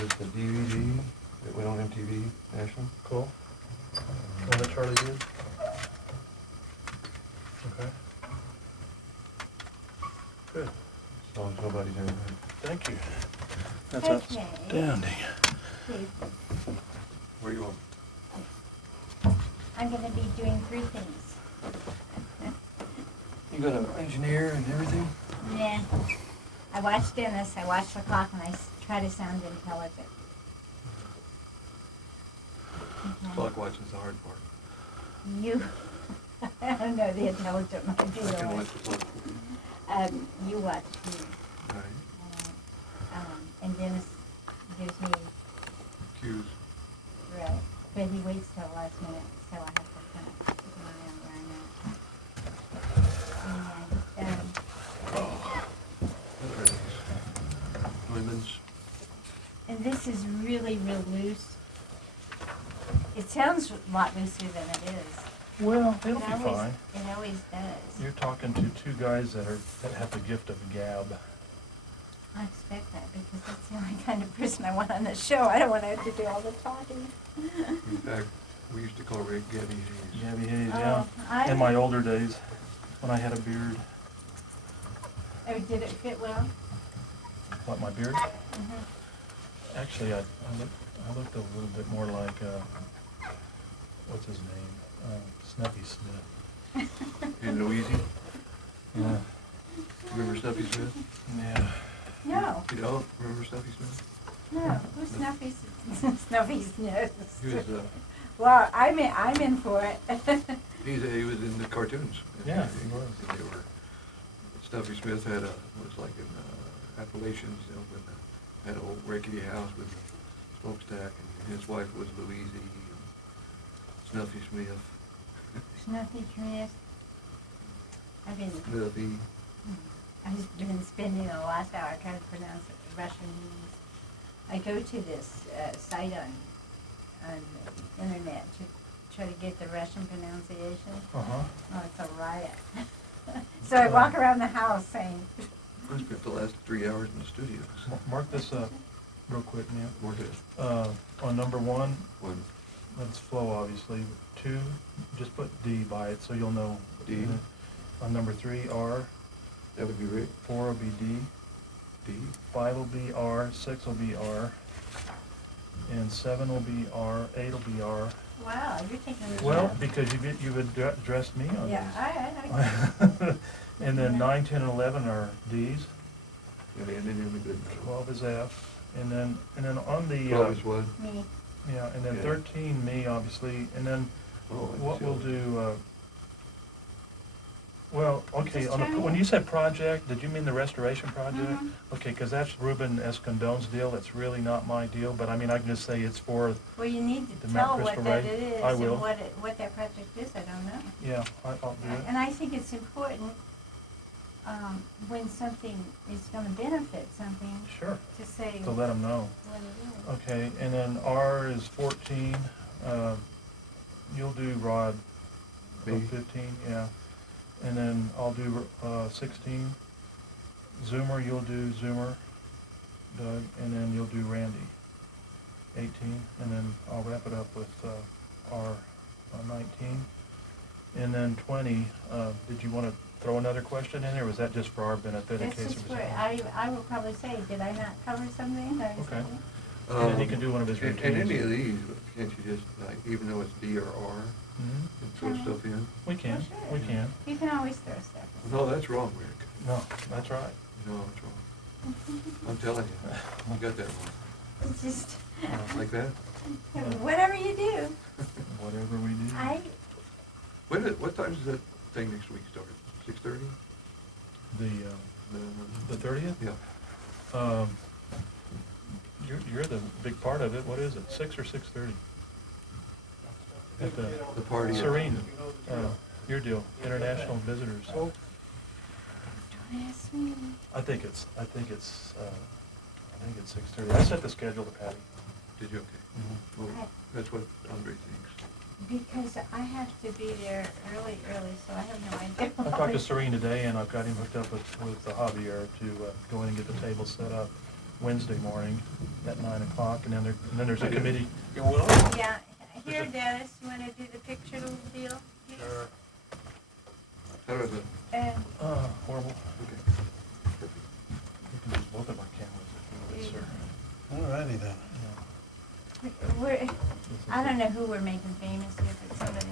is the DVD that went on MTV National. Cool. One that Charlie did? Okay. Good. As long as nobody's in it. Thank you. That's Okay. outstanding. Please. Where you want? I'm going to be doing 3 things. You got an engineer and everything? Yeah. I watch Dennis, I watch the clock, and I try to sound intelligent. Okay. Clock watching's the hard part. You, I don't know, the intelligent might be I can the watch the clock. You watch me. Right. And Dennis gives me, Cues. right, but he waits till the last minute, so I have to kind of keep an eye on where I'm at. Lemons. And this is really real loose. It sounds a lot looser than it is. Well, it'll It be always- fine. It always does. You're talking to 2 guys that have the gift of gab. I expect that because that's the only kind of person I want on the show. I don't want to have to do all the talking. In fact, we used to call Rick Gabby Hayes. Gabby Hayes, Oh, yeah. In my older days, when I had a beard. Oh, did it fit well? What, my beard? Mm-hmm. Actually, I looked a little bit more like, what's his name? Snuffy Smith. In Louisiana. Yeah. Remember Snuffy Smith? Yeah. No, You don't remember Snuffy Smith? no. Who's Snuffy? Snuffy's nose. He was, Well, I'm in for it. he was in the cartoons. Yeah, he was. And they were, Snuffy Smith had was like in Appalachians, you know, when had an old rickety house with a smokestack, and his wife was Louise, Snuffy Smith. Snuffy Smith. Snuffy. I've been spending the last hour trying to pronounce Russian names. I go to this site on the internet to try to get the Russian pronunciation. Uh-huh. Oh, it's a riot. So I walk around the house saying, I spent the last 3 hours in the studios. Mark this up real quick, Neal. More to On number 1, one. that's flow, obviously. 2, just put D by it so you'll know. D. On number 3, R. That would be Rick. 4 will be D. D. 5 will be R. 6 will be R. And 7 will be R. 8 will be R. wow, you're taking the Well, job. because you've addressed me on Yeah, these. I And then 9, 10, and 11 are Ds. Yeah, and then in the good. 12 is F. And then on the 12 is what? me. yeah, and then Yeah. 13 me, obviously. And then Oh, what we'll do. Well, okay. Just On the, try when it. you said project, did you mean the restoration project? Mhm. Okay, because that's Ruben Escondone's deal. It's really not my deal, but I mean, I can just say it's for. Well, you need to The tell Mount what Crystal that Ray? it is I will. and what that project is. I don't know. Yeah, I'll do it. And I think it's important when something is going to benefit something Sure. to say To let them know. what it is. Okay, and then R is 14. You'll do Rod. Me. 15, yeah. And then I'll do 16. Zoomer, you'll do Zoomer, Doug, and then you'll do Randy. 18, and then I'll wrap it up with R 19. And then 20, did you want to throw another question in there, or was that just for our benefit in That's case just it was? where I will probably say, did I not cover something? Or Okay. something? And then he can do one of his And routines. any of these, can't you just, like, even though it's D or R, Mhm. and throw stuff in? We can, Oh, sure. we can. You can always throw stuff in. No, that's wrong, Rick. No, that's right. No, it's wrong. I'm telling you, you got that wrong. It's just, Like that? whatever you do. Whatever we do. What time does that thing next week start? 6:30? The 30th? Yeah. You're the big part of it. What is it, 6 or 6:30? At the The party. Serene, your deal, international visitors. Don't ask me. I think it's 6:30. I set the schedule to Patty. Did you? Okay. Mhm. Well, that's what Andre thinks. Because I have to be there early, so I have no idea. I talked to Serene today, and I've got him hooked up with the Javier to go in and get the table set up. Wednesday morning at 9 o'clock, and then there's a committee. You will? Yeah, here, Dennis, you wanna do the picture little deal? Sure. How do I do? Horrible. Okay. Perfect. You can use both of our cameras if you would, sir. Alrighty then. We're, I don't know who we're making famous here, but somebody.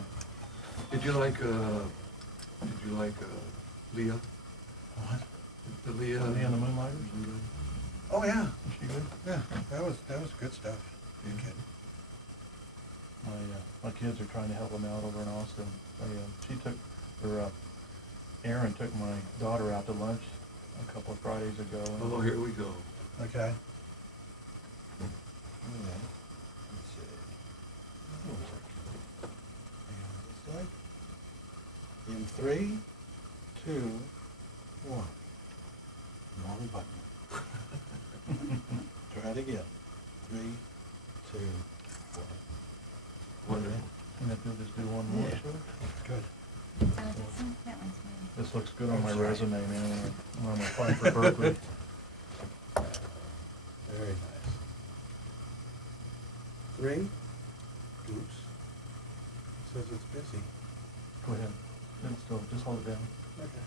Did you like Leah? What? The Leah? Leah and the Moonlighters? Oh, yeah. Is she good? Yeah, that was good stuff. You kidding? My kids are trying to help them out over in Austin. Erin took my daughter out to lunch a couple of Fridays ago. And Oh, here we go. Okay. Let's see. Hang on, just like in 3, 2, 1. Wrong button. Try it again. 3, 2, 1. Wonderful. And if you'll just do one more, Yeah. sir. Good. That one's mine. This looks good on my Sorry. resume, man, when I'm applying for Berkeley. Very nice. 3. Oops. It says it's busy. Go ahead. And still, just hold it down. Okay.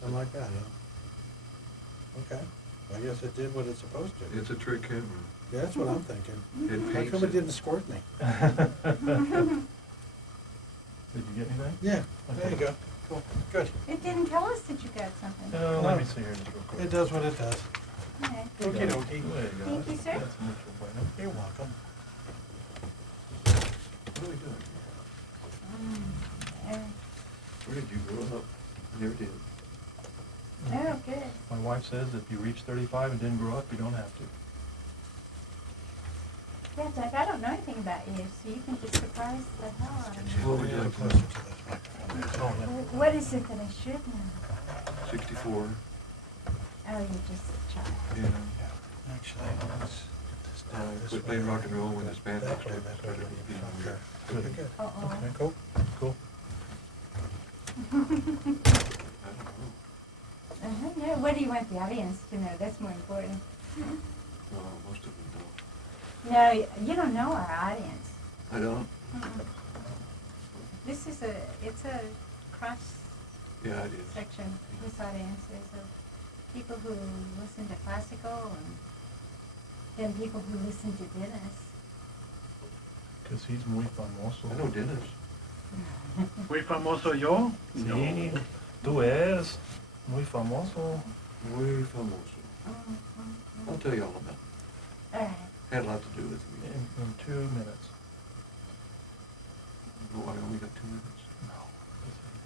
Something like that, huh? Okay. I guess it did what it's supposed to. It's a trick camera. Yeah, that's what I'm thinking. It How paints come it it. didn't squirt me? Did you get anything? Yeah, there you Okay. go. Cool. Good. It didn't tell us that you got something. Let me see here just real quick. It does what it does. Okay. There you Okey go. dokey. There you go. Thank you, sir. That's mucho bueno. You're welcome. What are we doing? Uh, Where did you grow up? I never did. Oh, good. My wife says if you reach 35 and didn't grow up, you don't have to. Yeah, Doug, I don't know anything about you, so you can just surprise the hell out of me. What would you like to Closer know? to this microphone. Oh, yeah. What is it that I should know? 64. Oh, you're just a child. Yeah. Yeah, actually, let's get this down I this quit way. playing rock and roll when the Spanish That way, started that way, being being younger. Good, good, good. Uh-oh. Okay, cool. Cool. I don't know. Yeah, what do you want the audience to know? That's more important. Well, most of them don't. No, you don't know our audience. I don't? This is it's a cross Yeah, it is. section. This audience is of people who listen to classical and then people who listen to Dennis. Because he's muy famoso. I know Dennis. ¿Muy famoso yo? Sí, tú eres muy famoso. Muy famoso. I'll tell you all about it. All right. Had a lot to do with me. In 2 minutes. No, I only got 2 minutes. No.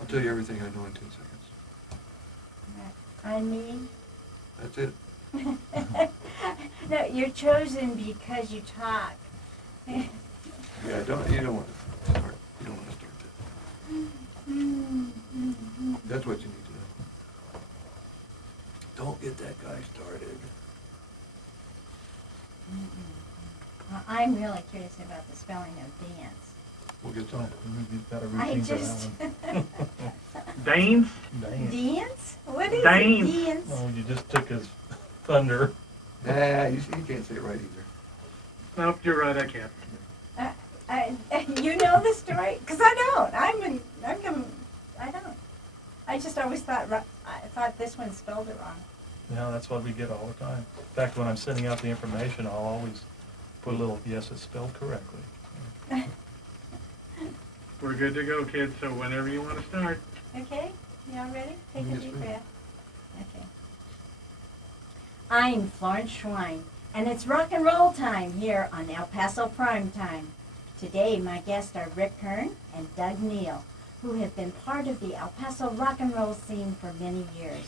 I'll tell you everything I know in 10 seconds. I mean, That's it. no, you're chosen because you talk. Yeah, you don't want to start. You don't want to start that. That's what you need to know. Don't get that guy started. Well, I'm really curious about the spelling of dance. We'll get to Oh, that. you've got a I routine for just that one. Danes? Dang. dance? What is Dance. it? Dance? Oh, you just took his thunder. Nah, you see, you can't say it right either. Nope, you're right, I can't. You know the story? Because I don't. I don't. I just always thought I thought this one spelled it wrong. Yeah, that's what we get all the time. In fact, when I'm sending out the information, I'll always put a little, yes, it's spelled correctly. We're good to go, kids, so whenever you want to start. Okay, y'all ready? Take a Yes, deep ma'am. breath. Okay. I'm Florence Schwein, and it's rock and roll time here on El Paso Prime Time. Today, my guests are Rick Kern and Doug Neal, who have been part of the El Paso rock and roll scene for many years.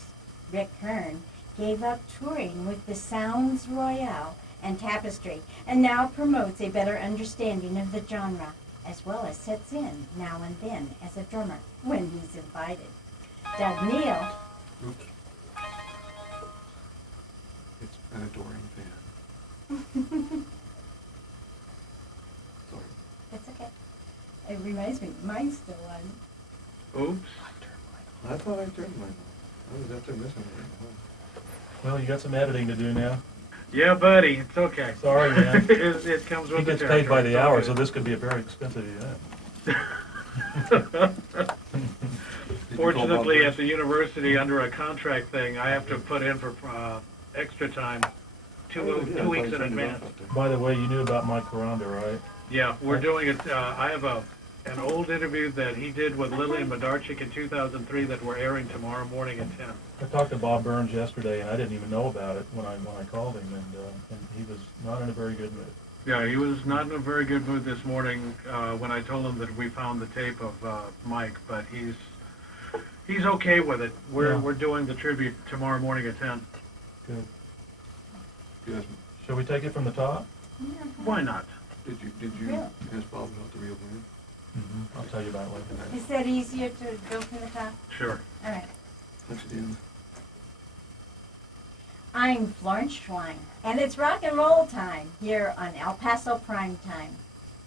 Rick Kern gave up touring with the Sounds Royale and Tapestry, and now promotes a better understanding of the genre, as well as sets in now and then as a drummer when he's invited. Doug Neal, Oops. It's an adoring fan. Sorry. that's okay. It reminds me, mine's still on. Oops. I thought I turned mine on. I was up there messing with it. Well, you got some editing to do now. Yeah, buddy, it's okay. Sorry, man. It comes with He the gets paid by territory. the hour, so this could be a very expensive event. Did you call Bob Fortunately, Burns? at the university, under a contract thing, I have to put in for extra time Oh, two yeah, I weeks thought in you turned it advance. off out there. By the way, you knew about Mike Caranda, right? Yeah, we're doing it, I have an old interview that he did with Lillian Madarchik in 2003 that we're airing tomorrow morning at 10. I talked to Bob Burns yesterday, and I didn't even know about it when I called him, and he was not in a very good mood. Yeah, he was not in a very good mood this morning when I told him that we found the tape of Mike, but he's okay with it. Yeah. We're doing the tribute tomorrow morning at 10. Good. Yes. Shall we take it from the top? Why not? Did you Really? ask Bob about the real band? Mm-hmm. I'll tell you about it later. Is that easier to go from the top? Sure. All right. Punch it in. I'm Florence Schwein, and it's rock and roll time here on El Paso Prime Time.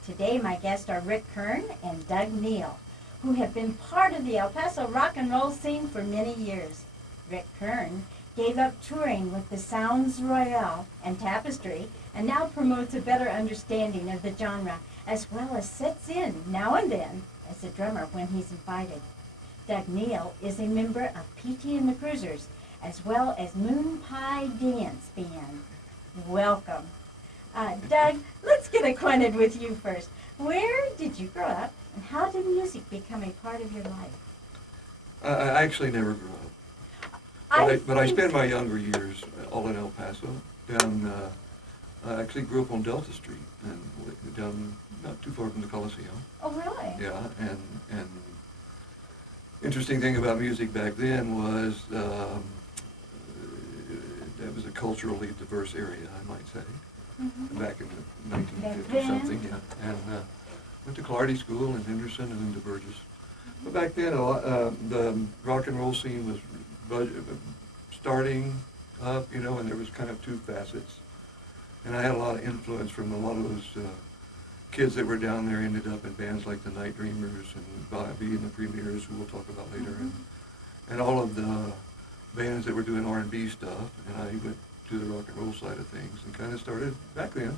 Today, my guests are Rick Kern and Doug Neal, who have been part of the El Paso rock and roll scene for many years. Rick Kern gave up touring with the Sounds Royale and Tapestry, and now promotes a better understanding of the genre, as well as sets in, now and then, as a drummer when he's invited. Doug Neal is a member of P.T. and the Cruisers, as well as Moon Pie Dance Band. Welcome. Doug, let's get acquainted with you first. Where did you grow up, and how did music become a part of your life? I actually never grew up. But I spent my younger years all in El Paso. I actually grew up on Delta Street, and down not too far from the Coliseum. Oh, really? Yeah, and interesting thing about music back then was that was a culturally diverse area, I might say, back in the 1950s something. Yeah, and went to Clardy School in Henderson and then to Burgess. But back then, the rock and roll scene was starting up, and there was kind of two facets. And I had a lot of influence from a lot of those kids that were down there, ended up in bands like the Night Dreamers and Bobby and the Premiers, who we'll talk about later, and all of the bands that were doing R&B stuff. And I went to the rock and roll side of things and kind of started back then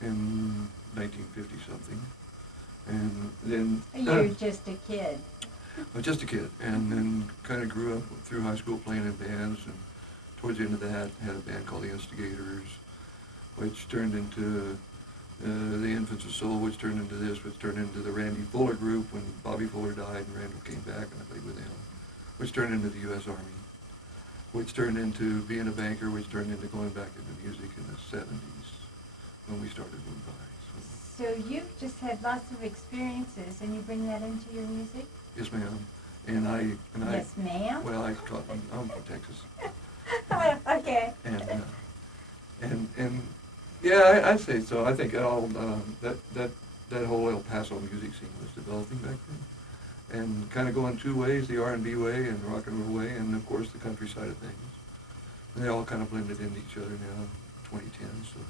in 1950 something. And then You were just a kid. I was just a kid, and then kind of grew up through high school playing in bands, and towards the end of that had a band called the Instigators, which turned into the Infants of Soul, which turned into this, which turned into the Randy Fuller group when Bobby Fuller died and Randall came back and I played with him, which turned into the U.S. Army, which turned into being a banker, which turned into going back into music in the 70s when we started Moon Pie. So you've just had lots of experiences, and you bring that into your music? Yes, ma'am. And I. Yes, ma'am? Well, I'm from Texas. Okay. And yeah, I'd say so. I think all that whole El Paso music scene was developing back then, and kind of going two ways: the R&B way and the rock and roll way, and of course the country side of things. And they all kind of blended into each other now in 2010. So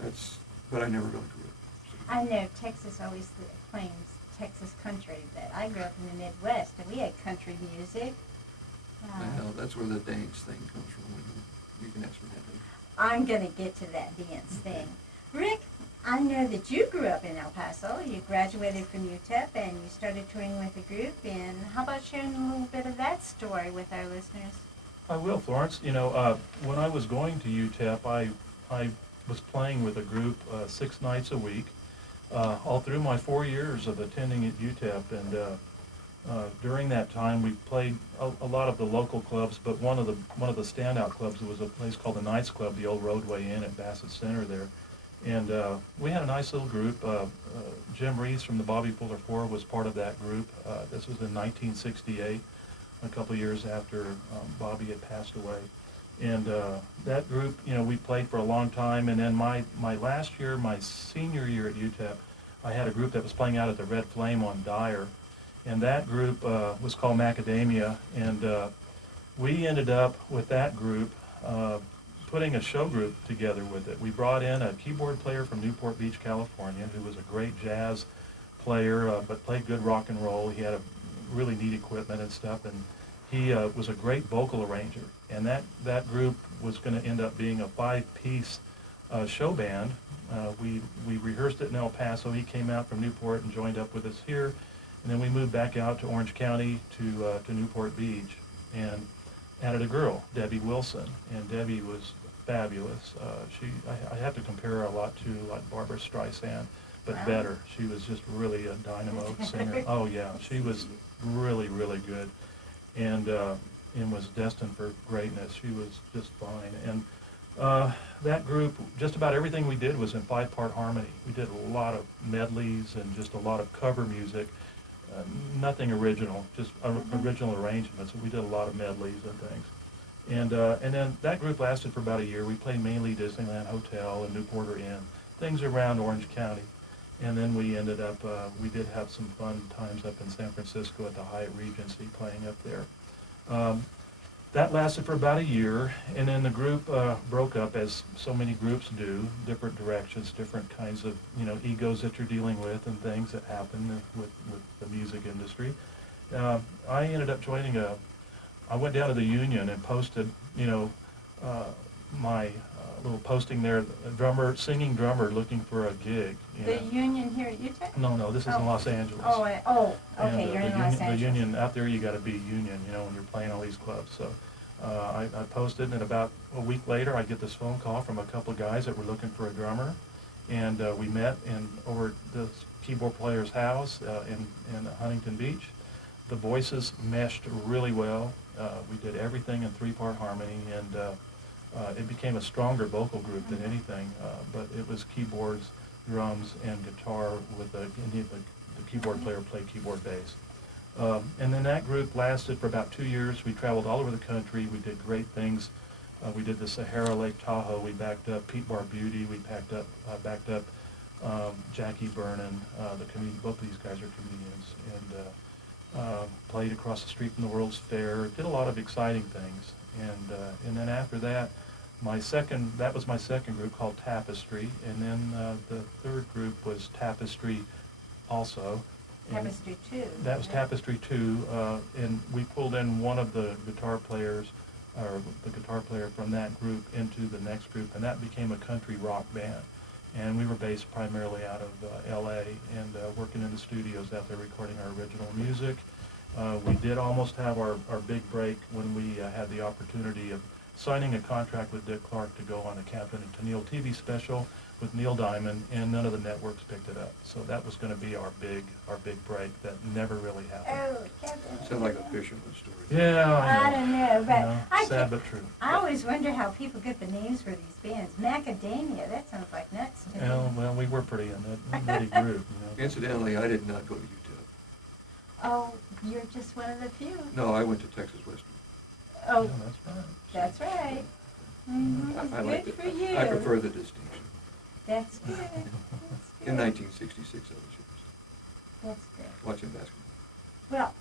that's. But I never really grew up. So. I know Texas always claims Texas country, but I grew up in the Midwest, and we had country music. Well, that's where the dance thing comes from. You can ask me that later. I'm going to get to that dance thing. Rick, I know that you grew up in El Paso. You graduated from UTEP, and you started touring with a group. And how about sharing a little bit of that story with our listeners? I will, Florence. When I was going to UTEP, I was playing with a group 6 nights a week, all through my 4 years of attending at UTEP. And during that time, we played a lot of the local clubs, but one of the standout clubs was a place called the Knights Club, the old Roadway Inn at Bassett Center there. And we had a nice little group. Jim Reeves from the Bobby Fuller Four was part of that group. This was in 1968, a couple of years after Bobby had passed away. And that group, we played for a long time. And then my last year, my senior year at UTEP, I had a group that was playing out at the Red Flame on Dyer. And that group was called Macadamia. And we ended up with that group putting a show group together with it. We brought in a keyboard player from Newport Beach, California, who was a great jazz player, but played good rock and roll. He had a really neat equipment and stuff. And he was a great vocal arranger. And that group was going to end up being a 5-piece show band. We rehearsed it in El Paso. He came out from Newport and joined up with us here. And then we moved back out to Orange County to Newport Beach and added a girl, Debbie Wilson. And Debbie was fabulous. I have to compare her a lot to like Barbara Streisand, but Wow. better. She was just really a dynamo singer. Oh yeah, she was really, really good, and was destined for greatness. She was just fine. And that group, just about everything we did was in 5-part harmony. We did a lot of medleys and just a lot of cover music. Nothing original, just original arrangements. We did a lot of medleys and things. And then that group lasted for about a year. We played mainly Disneyland Hotel and Newport Inn, things around Orange County. And then we ended up, we did have some fun times up in San Francisco at the Hyatt Regency playing up there. That lasted for about a year, and then the group broke up, as so many groups do, different directions, different kinds of, egos that you're dealing with and things that happen with the music industry. I ended up joining I went down to the union and posted, my little posting there, singing drummer looking for a gig. The union here at UTEP? No, this is in Oh. Los Angeles. Okay, And, you're in the Los union, Angeles. The union, out there you gotta be union, when you're playing all these clubs, so. I posted, and about a week later, I get this phone call from a couple of guys that were looking for a drummer, and we met over at this keyboard player's house in Huntington Beach. The voices meshed really well. We did everything in 3-part harmony, and it became a stronger vocal group than anything, but it was keyboards, drums, and guitar with the keyboard player played keyboard bass. And then that group lasted for about 2 years. We traveled all over the country. We did great things. We did the Sahara Lake Tahoe. We backed up Pete Bar Beauty. We backed up Jackie Vernon. Both of these guys are comedians, and played across the street from the World's Fair. Did a lot of exciting things. And then after that, that was my second group called Tapestry. And then the third group was Tapestry also. Tapestry 2. That was Tapestry 2, and we pulled in one of the guitar players, or the guitar player from that group into the next group, and that became a country rock band. And we were based primarily out of LA and working in the studios out there recording our original music. We did almost have our big break when we had the opportunity of signing a contract with Dick Clark to go on a Captain and Neal TV special with Neil Diamond, and none of the networks picked it up. So that was going to be our big break that never really happened. Oh, Captain. Sounds like a fisherman story. Yeah, I don't know, but sad but true. I always wonder how people get the names for these bands. Macadamia, that sounds like nuts to me. Well, we were pretty in that nutty group, Incidentally, I did not go to UTEP. Oh, you're just one of the few. No, I went to Texas Western. Oh, Yeah, that's right. that's right. Mm-hmm. I liked Good it. for you. I prefer the distinction. That's good. That's good. In 1966, I was That's good. watching basketball. Well,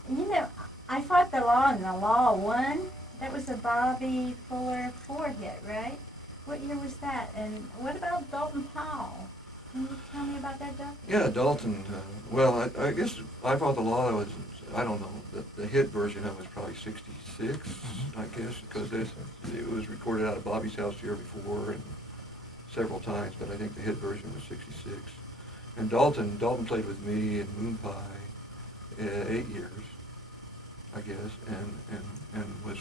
I fought the law and the law won. That was a Bobby Fuller 4 hit, right? What year was that? And what about Dalton Powell? Can you tell me about that, Doug? Yeah, Dalton. I guess I Fought the Law was, I don't know, the hit version of it was probably 66, I guess, because it was recorded out of Bobby's house the year before and several times, but I think the hit version was 66. And Dalton played with me in Moon Pie 8 years, I guess, and was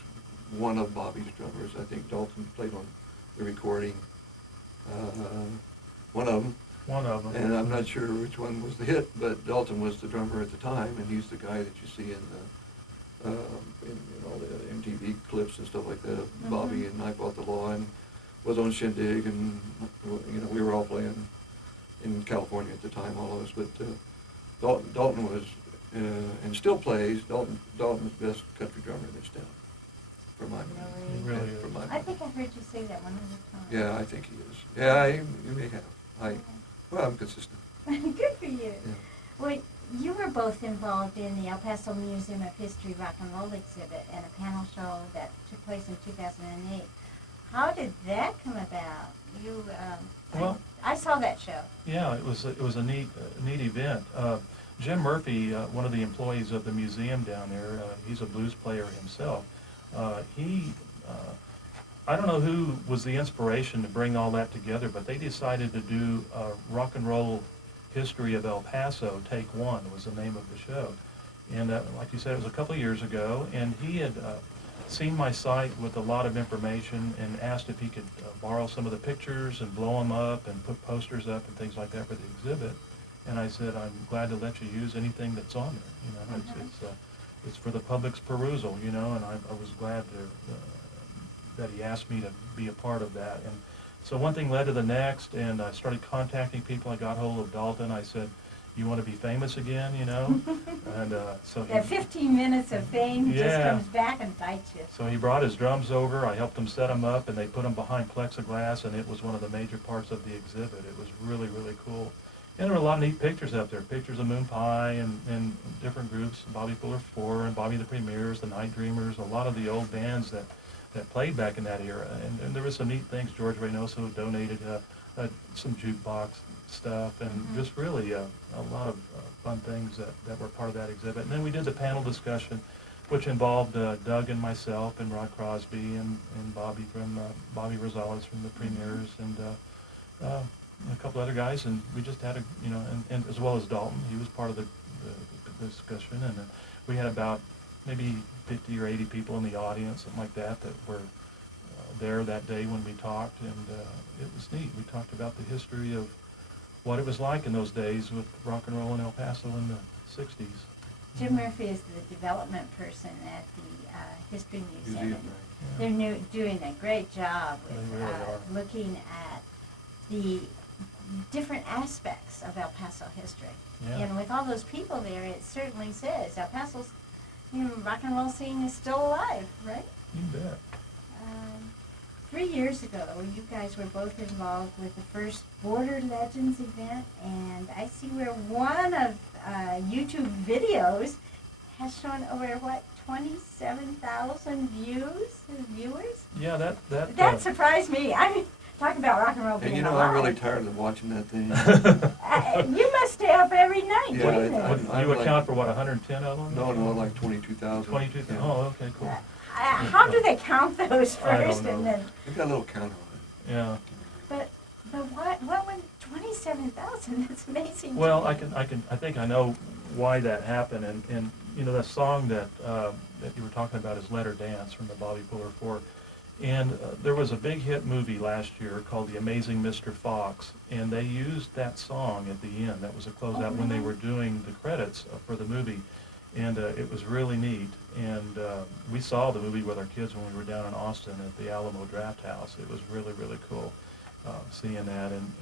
one of Bobby's drummers. I think Dalton played on the recording, one of them. One of them. And I'm not sure which one was the hit, but Dalton was the drummer at the time, and he's the guy that you see in all the MTV clips and stuff like that of Bobby and I Fought the Law, and was on Shindig, and we were all playing in California at the time, all of us. But Dalton was and still plays. Dalton's the best country drummer in this town, for my money. He really is. For my I money. think I heard you say that one other time. Yeah, I think he is. Yeah, you may have. I'm consistent. Good for you. Yeah. Well, you were both involved in the El Paso Museum of History Rock and Roll exhibit and a panel show that took place in 2008. How did that come about? I saw that show. Yeah, it was a neat event. Jim Murphy, one of the employees of the museum down there, he's a blues player himself. He I don't know who was the inspiration to bring all that together, but they decided to do Rock and Roll History of El Paso, Take One was the name of the show. And like you said, it was a couple of years ago, and he had seen my site with a lot of information and asked if he could borrow some of the pictures and blow them up and put posters up and things like that for the exhibit. And I said, I'm glad to let you use anything that's on there. You know, it's for the public's perusal, you know, and I was glad that he asked me to be a part of that. And so one thing led to the next, and I started contacting people. I got hold of Dalton. I said, you want to be famous again, you know? And so That 15 minutes of fame just Yeah. comes back and bites you. So he brought his drums over. I helped him set them up, and they put them behind plexiglass, and it was one of the major parts of the exhibit. It was really, really cool. And there were a lot of neat pictures up there, pictures of Moon Pie and different groups, Bobby Fuller 4 and Bobby the Premiers, the Night Dreamers, a lot of the old bands that played back in that era. And there was some neat things. George Reynoso donated some jukebox stuff, and just really a lot of fun things that were part of that exhibit. And then we did the panel discussion, which involved Doug and myself and Rod Crosby and Bobby Bobby Rosales from the Premiers and a couple other guys, and we just had and as well as Dalton. He was part of the discussion, and we had about maybe 50 or 80 people in the audience, something like that were there that day when we talked, and it was neat. We talked about the history of what it was like in those days with rock and roll in El Paso in the 60s. Jim Murphy is the development person at the History Museum. Yeah. They're doing a great job with They really are. looking at the different aspects of El Paso history. Yeah. And with all those people there, it certainly says El Paso's rock and roll scene is still alive, right? You bet. 3 years ago, you guys were both involved with the first Border Legends event, and I see where one of YouTube videos has shown over, 27,000 viewers? Yeah, That surprised me. I mean, talk about rock and roll being And you know, alive. I'm really tired of watching that thing. You must stay up every night, Yeah, doing I- this. I'm you like- account for what, 110 of them? No, like 22,000. 22,000. Yeah. Oh, okay, cool. How do they count those I don't first know. and then? They've got a little counter on Yeah. But what when 27,000? That's amazing. Well, to me. I think I know why that happened, and you know, that song that you were talking about is Let Her Dance from the Bobby Fuller 4. And there was a big hit movie last year called The Amazing Mr. Fox, and they used that song at the end. That was a closeout when they were doing the credits for the movie, and it was really neat. And we saw the movie with our kids when we were down in Austin at the Alamo Draft House. It was really, really cool seeing that. And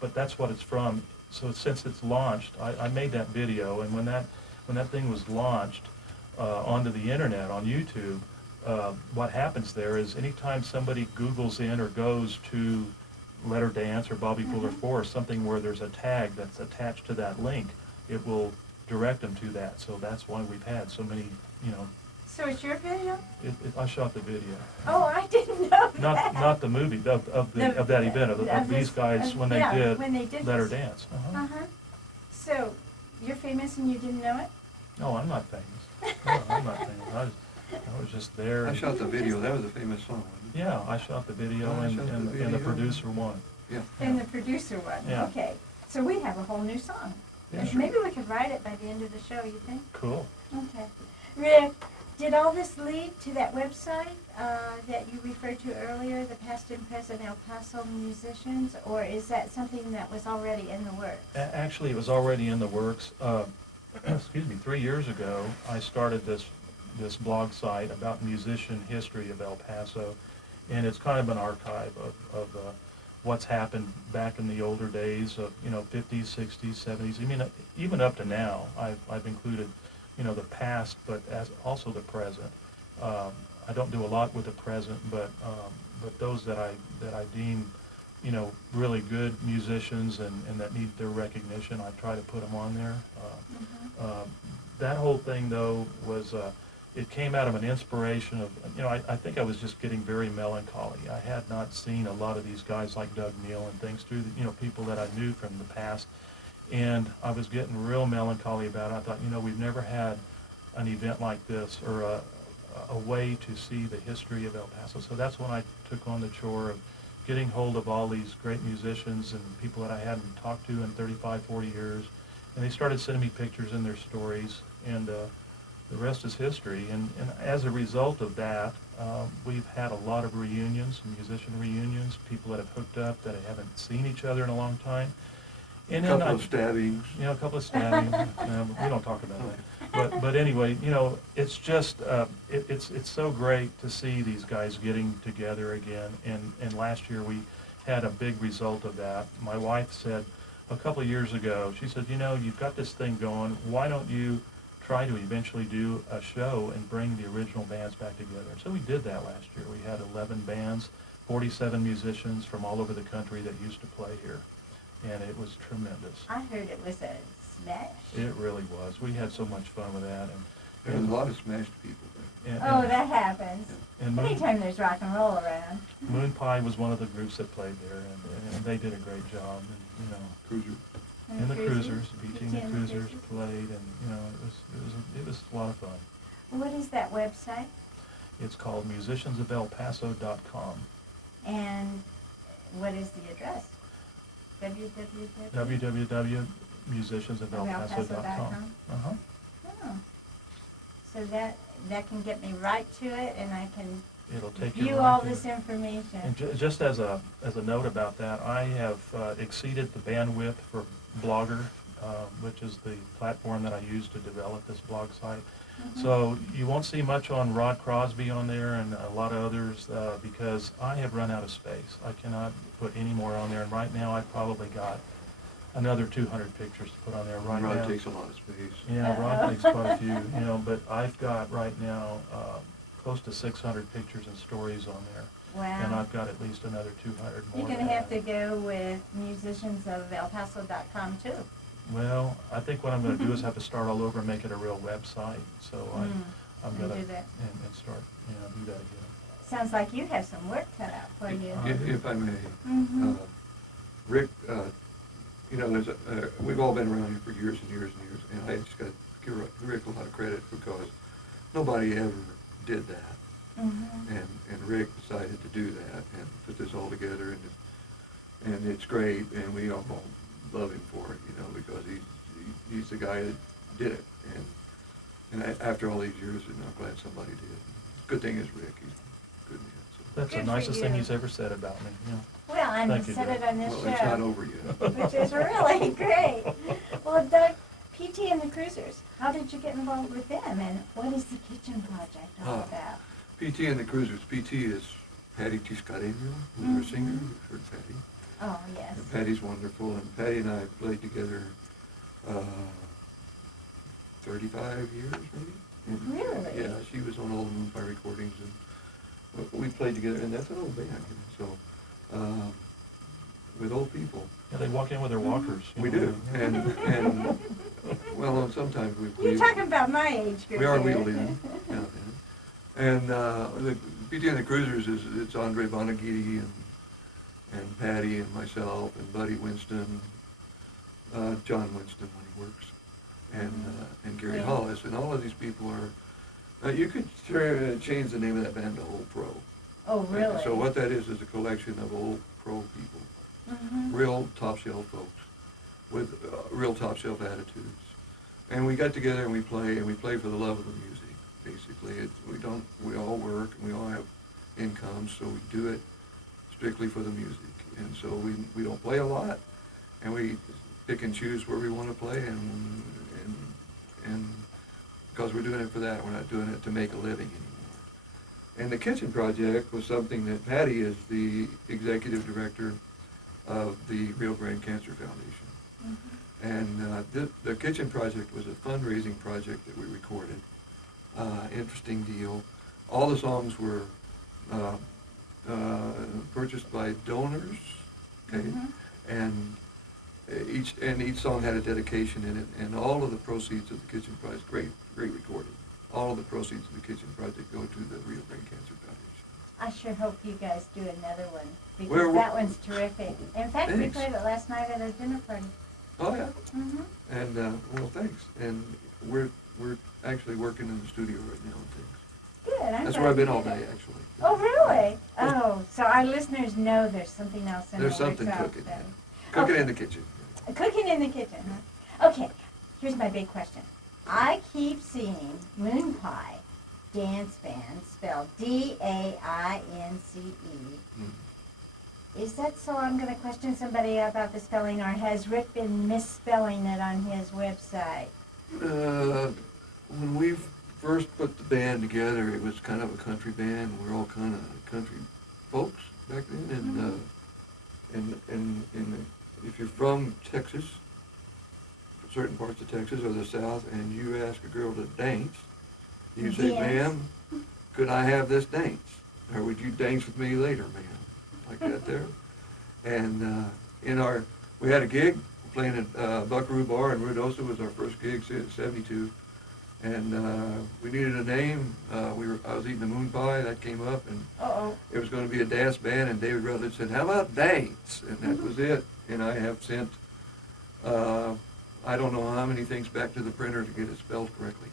but that's what it's from. So since it's launched, I made that video, and when that thing was launched onto the internet on YouTube, what happens there is anytime somebody Googles in or goes to Let Her Dance or Bobby Fuller 4 or something where there's a tag that's attached to that link, it will direct them to that. So that's why we've had so many, So it's your video? I shot the video. Oh, I didn't know that. Not the movie, of that event, of these guys when they did Let Her this. Dance. Uh-huh. So you're famous and you didn't know it? No, I'm not famous. No, I'm not famous. I was just there. it. I shot the video. That was a famous song, wasn't it? Yeah, I shot the video, Oh, I and shot the the video. producer won. Yeah. And the producer one. Yeah. Okay. So we have a whole new song. Yeah. Maybe we could write it by the end of the show, you think? Cool. Okay. Rick, did all this lead to that website that you referred to earlier, the past and present El Paso musicians, or is that something that was already in the works? Actually, it was already in the works. Excuse me, 3 years ago, I started this blog site about musician history of El Paso, and it's kind of an archive of what's happened back in the older days of 50s, 60s, 70s. I mean, even up to now, I've included the past, but as also the present. I don't do a lot with the present, but those that I deem really good musicians and that need their recognition, I try to put them on there. That whole thing though was it came out of an inspiration of I think I was just getting very melancholy. I had not seen a lot of these guys like Doug Neal and things through people that I knew from the past, and I was getting real melancholy about it. I thought we've never had an event like this or a way to see the history of El Paso. So that's when I took on the chore of getting hold of all these great musicians and people that I hadn't talked to in 35, 40 years. And they started sending me pictures and their stories, and the rest is history. And as a result of that, we've had a lot of reunions, musician reunions, people that have hooked up that haven't seen each other in a long time. And A then couple of stabbings. you know, a couple of stabbings. We don't talk about that. But anyway, you know, it's just it's so great to see these guys getting together again. And last year we had a big result of that. My wife said a couple of years ago, she said, you know, you've got this thing going. Why don't you try to eventually do a show and bring the original bands back together? And so we did that last year. We had 11 bands, 47 musicians from all over the country that used to play here. And it was tremendous. I heard it was a smash. It really was. We had so much fun with that. There was a lot of smashed people there. And That happens. and Moon, Anytime there's rock and roll around. Moon Pie was one of the groups that played there, and they did a great job. And you know, Cruiser. and the Cruisers, BT and the Cruisers played, and you know, it was a lot of fun. What is that website? It's called musiciansofElPaso.com. And what is the address? www.musiciansofElPaso.com. Oh. So that can get me right to it, and I can It'll take you view right all there. this information. And just as a note about that, I have exceeded the bandwidth for Blogger, which is the platform that I use to develop this blog site. Mhm. So you won't see much on Rod Crosby on there and a lot of others because I have run out of space. I cannot put any more on there, and right now I've probably got another 200 pictures to put on there right Rod now. takes a lot of space. Yeah, Rod takes quite a few, you know, but I've got right now close to 600 pictures and stories on there. And Wow. I've got at least another 200 more. You're going to have to go with musiciansofElPaso.com too. Well, I think what I'm going to do is have to start all over and make it a real website. So I'm and going to do that. and start, you know, do that again. Sounds like you have some work cut out for you. If I may, Mhm. Rick, you know, we've all been around here for years and years and years, and I just got to give Rick a lot of credit because nobody ever did that. Mhm. And Rick decided to do that and put this all together, and it's great, and we all love him for it, you know, because he's the guy that did it, and after all these years, and I'm glad somebody did. Good thing is Rick, he's a good man. So. That's Good the for nicest thing you. he's ever said about me. You know. Well, and Thank you you, said Doug. it on this Well, show. it's not over yet. Which is really great. Well, Doug, PT and the Cruisers, how did you get involved with them, and what is the Kitchen Project all about? PT and the Cruisers. PT is Patty Tiscareño, who's our singer. You've heard Patty. Oh, yes. And Patty's wonderful, and Patty and I played together 35 years, maybe. And, Really? Yeah, she was on all the Moonfire recordings, and we played together, and that's an old band, you know, so with old people. Yeah, they walk in with their walkers. you We know, do, yeah. and well, sometimes You're talking about my age group we are here. wheeled in. Yeah, and the PT and the Cruisers it's Andre Bonaghitti and Patty and myself and Buddy Winston, John Winston when he works, and Gary Yeah. Hollis, and all of these people are. You could change the name of that band to Old Pro. Oh, really? So what that is a collection of old pro people, Mhm. real top shelf folks with real top shelf attitudes, and we got together and we play for the love of the music. Basically, we all work and we all have incomes, so we do it strictly for the music, and so we don't play a lot, and we pick and choose where we want to play, and because we're doing it for that, we're not doing it to make a living anymore. And the Kitchen Project was something that Patty is the executive director of the Rio Grande Cancer Foundation. Mhm. And the Kitchen Project was a fundraising project that we recorded. Interesting deal. All the songs were purchased by donors, okay? Mhm. And each song had a dedication in it, and all of the proceeds of the Kitchen Project, great recording. All of the proceeds of the Kitchen Project go to the Rio Grande Cancer Foundation. I sure hope you guys do another one, because Where- that one's terrific. In fact, we Thanks. played it last night at a dinner party. Oh yeah. Mhm. And well, thanks. And we're actually working in the studio right now and things. Good, I'm That's glad where I've been to all hear day, that. actually. Oh, really? Oh, so our listeners know there's something else in There's the something works out cooking. there. Cooking Okay. in the kitchen. Cooking in the kitchen, huh? Okay, here's my big question. I keep seeing Moon Pie Dance Band spelled D-A-I-N-C-E. Mm. Is that so? I'm going to question somebody about the spelling, or has Rick been misspelling it on his website? When we first put the band together, it was kind of a country band. We're all kind of country folks back then, and if you're from Texas, certain parts of Texas or the South, and you ask a girl to dance, you say, Dance. "Ma'am, could I have this dance? Or would you dance with me later, ma'am?" Like that there. And we had a gig playing at Buckaroo Bar in Ruidoso. Was our first gig since '72, and we needed a name. I was eating a moon pie that came up, and Uh-oh. it was going to be a dance band. And David Rutledge said, "How about dance?" And that was it. And I have sent I don't know how many things back to the printer to get it spelled correctly.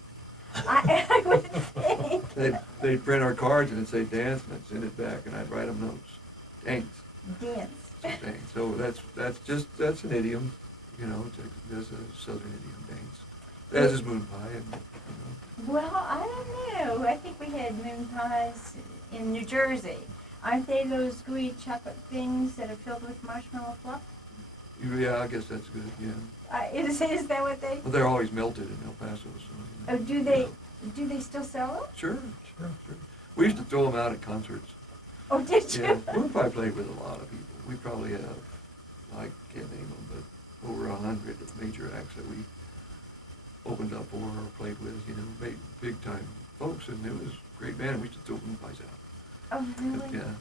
I would think. They'd print our cards and it'd say dance, and I'd send it back, and I'd write them notes. Dance. Dance. Dance. So that's an idiom, that's a southern idiom, dance. As is moon pie, and, Well, I don't know. I think we had moon pies in New Jersey. Aren't they those gooey chocolate things that are filled with marshmallow fluff? Yeah, I guess that's good, yeah. Is that what they? Well, they're always melted in El Paso, so. Oh, do they still sell them? Sure. We used to throw them out at concerts. Oh, did you? Yeah, moon pie played with a lot of people. We probably have, I can't name them, but over 100 major acts that we opened up for or played with, big time folks, and it was a great band. We used to throw moon pies out. Oh, really? Yeah.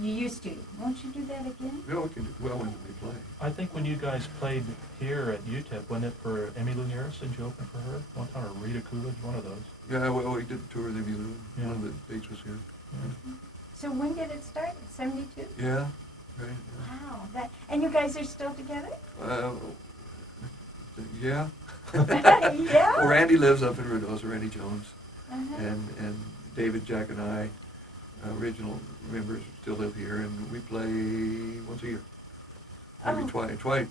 You used to. Won't you do that again? Yeah, we can do well when we play. I think when you guys played here at UTEP, wasn't it for Emmylou Harris? Did you open for her one time, or Rita Coolidge, one of those? Yeah, well, we did a tour with Neal. Yeah. One of the dates was here. Yeah. So when did it start? 72? Yeah, right. Wow. And you guys are still together? Yeah. Yeah? Well, Randy lives up in Ruidoso, Randy Jones, Uh-huh. and David, Jack, and I, original members, still live here, and we play once a year. Maybe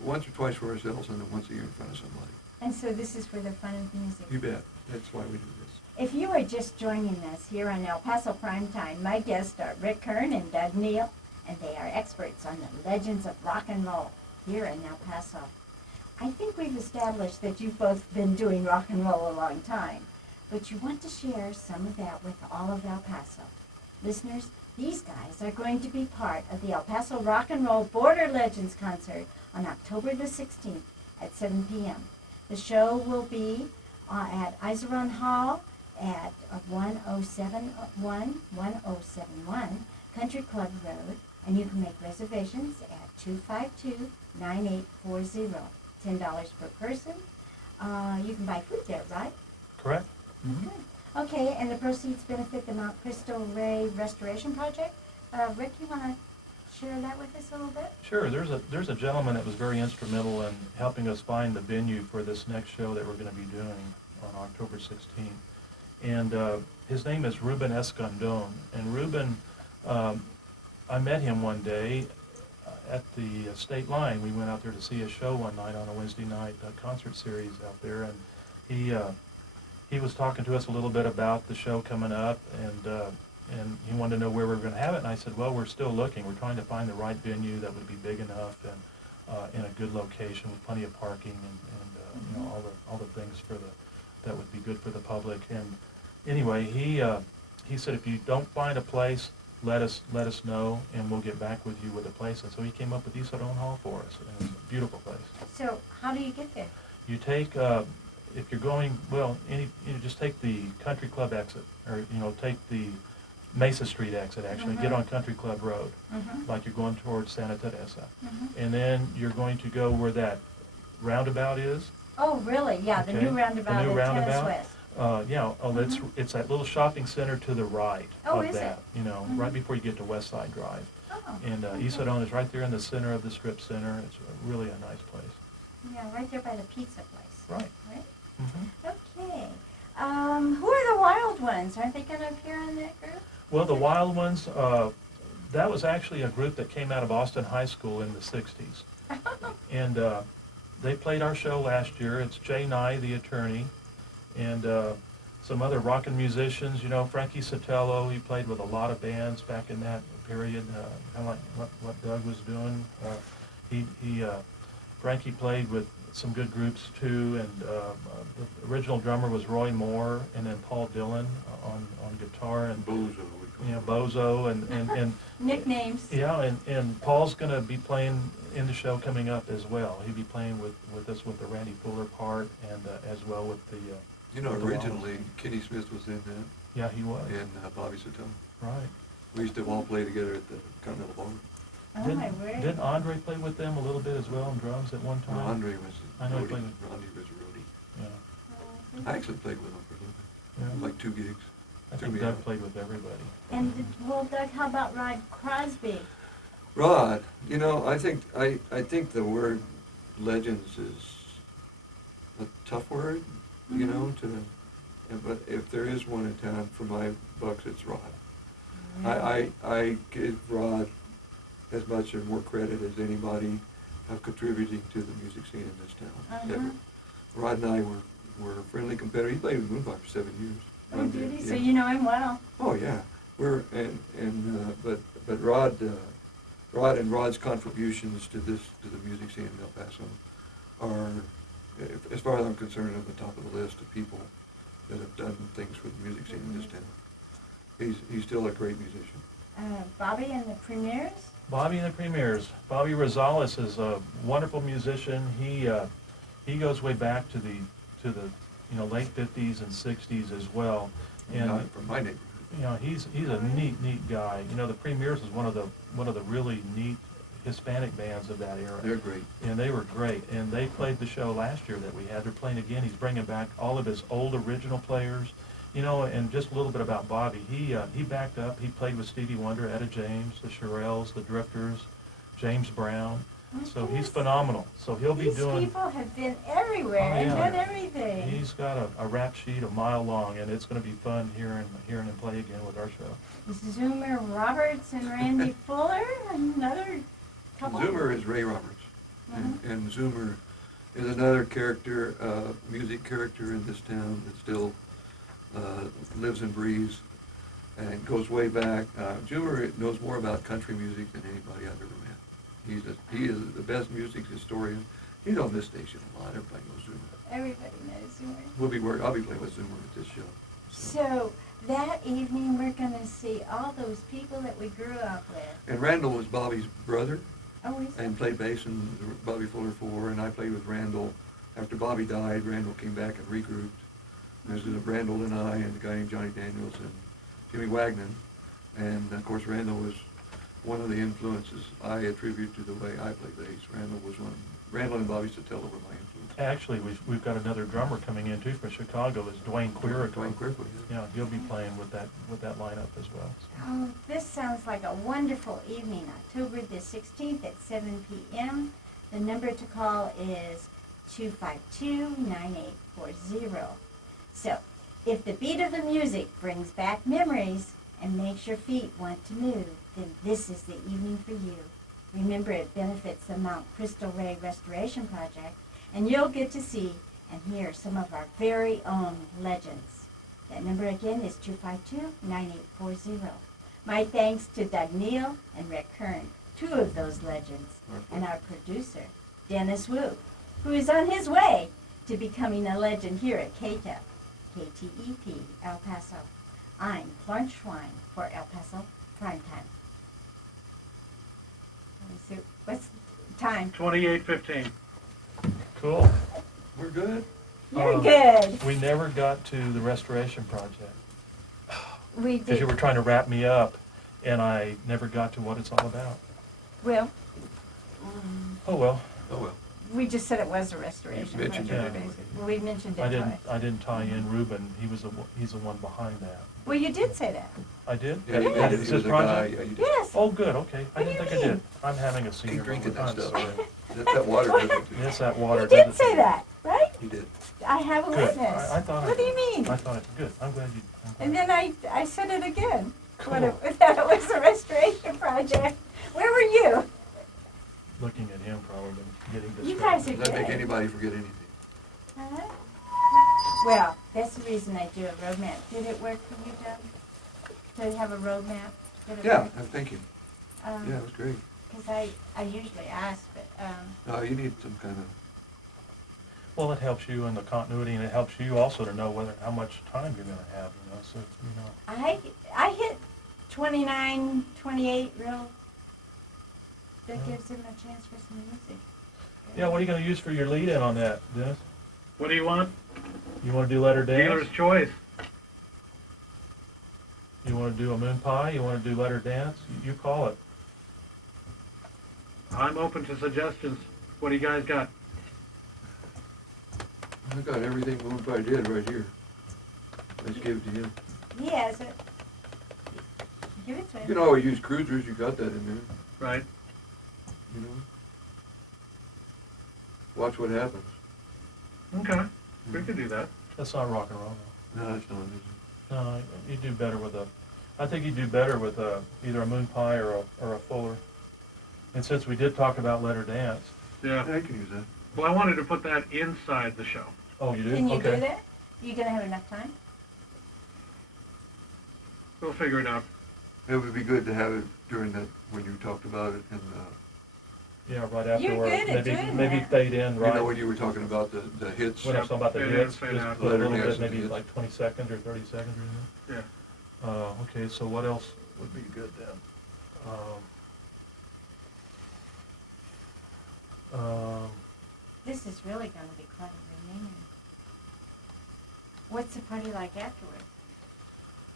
once or twice for ourselves, and then once a year in front of somebody. And so this is for the fun of music. You bet. That's why we do this. If you are just joining us here on El Paso Primetime, my guests are Rick Kern and Doug Neal, and they are experts on the legends of rock and roll here in El Paso. I think we've established that you've both been doing rock and roll a long time, but you want to share some of that with all of El Paso. Listeners, these guys are going to be part of the El Paso Rock and Roll Border Legends concert on October the 16th at 7 p.m. The show will be at Iseron Hall at 1071 Country Club Road, and you can make reservations at 252-9840. $10 per person. You can buy food there, right? Correct? Good. Okay, and the proceeds benefit the Mount Cristo Rey Restoration Project. Rick, you want to share that with us a little bit? Sure. There's a gentleman that was very instrumental in helping us find the venue for this next show that we're going to be doing on October 16th. And his name is Ruben Escandon. And Ruben, I met him one day at the state line. We went out there to see a show one night on a Wednesday night concert series out there, and he was talking to us a little bit about the show coming up, and he wanted to know where we were going to have it. And I said, well, we're still looking. We're trying to find the right venue that would be big enough and in a good location with plenty of parking and all the things that would be good for the public. And anyway, he said, if you don't find a place, let us know, and we'll get back with you with a place. And so he came up with Iseron Hall for us, and it's a beautiful place. So how do you get there? You take, if you're going, just take the Country Club exit, or take the Mesa Street exit. Actually, get on Country Club Road, like you're going towards Santa Teresa, and then you're going to go where that roundabout is. Oh, really? Yeah, Okay. the new roundabout The new at Tennis roundabout. West. It's that little shopping center to the right Oh, of is that. it? Right before you get to West Side Drive. Oh, And okay. Iseron is right there in the center of the strip center. It's really a nice place. Yeah, right there by the pizza place. Right. Right? Mm-hmm. Okay. Who are the Wild Ones? Aren't they gonna appear in that group? Well, the Wild Ones, that was actually a group that came out of Austin High School in the 60s. And they played our show last year. It's Jay Nye, the attorney, and some other rockin' musicians. You know, Frankie Sotelo, he played with a lot of bands back in that period, kind of like what Doug was doing. Frankie played with some good groups too, and the original drummer was Roy Moore, and then Paul Dillon on guitar, and Bozo, we call him. Bozo, and Nicknames. yeah, and Paul's gonna be playing in the show coming up as well. He'll be playing with us with the Randy Fuller part, and as well with the You know, with the originally, Wild. Kenny Smith was in that, Yeah, he was. and Bobby Sotelo. Right. We used to all play together at the Continental Ballroom. Oh my word. Didn't Andre play with them a little bit as well on drums at one time? Andre was I know he roadie. played with- Randy was a roadie. Yeah. I actually played with him for a little bit, Yeah. like 2 gigs. I Threw think me Doug out. played with everybody. And well, Doug, how about Rod Crosby? Rod, you know, I think the word legends is a tough word, you know, but if there is one in town for my bucks, it's Rod. I give Rod as much or more credit as anybody contributing to the music scene in this town, ever. Rod and I were friendly competitors. He played with Moonfire for 7 years. Oh, Rod did he? did, So yeah. you know him well. Oh, yeah, but Rod and Rod's contributions to the music scene in El Paso are, as far as I'm concerned, on the top of the list of people that have done things for the music scene in this town. He's still a great musician. Bobby and the Premiers? Bobby and the Premiers. Bobby Rosales is a wonderful musician. He goes way back to the late 50s and 60s as well. And Not from my neighborhood. you know, he's a neat guy. You know, the Premiers is one of the really neat Hispanic bands of that era. They're great. And they were great. And they played the show last year that we had. They're playing again. He's bringing back all of his old original players. You know, and just a little bit about Bobby. He backed up. He played with Stevie Wonder, Etta James, the Shirelles, the Drifters, James Brown. So he's phenomenal. So he'll be These doing. people have been everywhere Oh, and yeah. done everything. He's got a rap sheet a mile long, and it's going to be fun hearing him play again with our show. Zoomer Roberts and Randy Fuller, another couple. Zoomer is Ray Roberts, and Zoomer is another character, music character in this town that still lives and breathes and goes way back. Zoomer knows more about country music than anybody I've ever met. He is the best music historian. He's on this station a lot. Everybody knows Zoomer. Everybody knows Zoomer. I'll be playing with Zoomer at this show. So that evening, we're going to see all those people that we grew up with. And Randall was Bobby's brother Oh, is and played bass in the Bobby Fuller 4, and I played with Randall. After Bobby died, Randall came back and regrouped. There's Randall and I and a guy named Johnny Daniels and Jimmy Wagner. And of course, Randall was one of the influences I attribute to the way I play bass. Randall and Bobby Sotelo were my influence. Actually, we've got another drummer coming in too from Chicago. Is Dwayne Quirico. Dwayne Quirico, Yeah, he'll be playing with that lineup as well. Oh, this sounds like a wonderful evening, October the 16th at 7 p.m. The number to call is 252-9840. So, if the beat of the music brings back memories and makes your feet want to move, then this is the evening for you. Remember, it benefits the Mount Crystal Ray Restoration Project, and you'll get to see and hear some of our very own legends. That number again is 252-9840. My thanks to Doug Neal and Rick Kern, two of those legends, and our producer, Dennis Wu, who is on his way to becoming a legend here at KTEP, KTEP, El Paso. I'm Florence Schwein for El Paso Primetime. What's the time? 28:15. Cool. We're good. You're good. We never got to the restoration project We because did. you were trying to wrap me up, and I never got to what it's all about. Well, Oh well. Oh, well. we just said it was a restoration You mentioned project. it anyway. Well, we mentioned it I twice. didn't tie in Ruben. He's the one behind that. Well, you did say that. I did? Yeah, Yes. he It's was his a guy. project? Yeah, you did. Yes. Oh, good, okay. I What didn't do think you I did. mean? I'm having a senior Keep drinking moment. that I'm stuff. sorry. That water does it to you. It's that water. You did doesn't- say that, right? He did. I have a Good. witness. I thought I What do you did. mean? I thought it, good, I'm glad you. And then I said it again. When Cool. that it was a restoration project. Where were you? Looking at him probably, getting distracted. You guys are Does that make good. anybody forget anything? Huh? Well, that's the reason I do a roadmap. Did it work for you, Doug? To have a roadmap? Did it Yeah, work? thank you. Yeah, it was great. Because I usually ask, but, No, you need some kind of, Well, it helps you in the continuity, and it helps you also to know how much time you're gonna have, so, I hit 29, 28 real, that gives him a chance for some music. Yeah, what are you gonna use for your lead in on that, Dennis? What do you want? You wanna do letter dance? Dealer's choice. You wanna do a moon pie? You wanna do letter dance? You call it. I'm open to suggestions. What do you guys got? I got everything Moon Pie did right here. Let's give it to him. He has it. Give it to You him. can always use cruisers, you got that in there, Right? you know? Watch what happens. Okay, we can do that. That's not rock and roll, No, it's not, is it? though. No, you do better with I think you do better with either a moon pie or a fuller. And since we did talk about letter dance. Yeah. Yeah, I can use that. Well, I wanted to put that inside the show. Oh, you do? Can you Okay. do that? You gonna have enough time? We'll figure it out. It would be good to have it during that, when you talked about it, and, Yeah, right You're afterward. good at doing Maybe that. fade in, you right? know, when you were talking about the hits. When I was talking about the Fade in, hits, fade just out. put a little Letter bit, dance maybe hits. like 20 seconds or 30 seconds or anything. Yeah. Okay, so what else would be good then? This is really gonna be quite a reunion. What's the party like afterwards?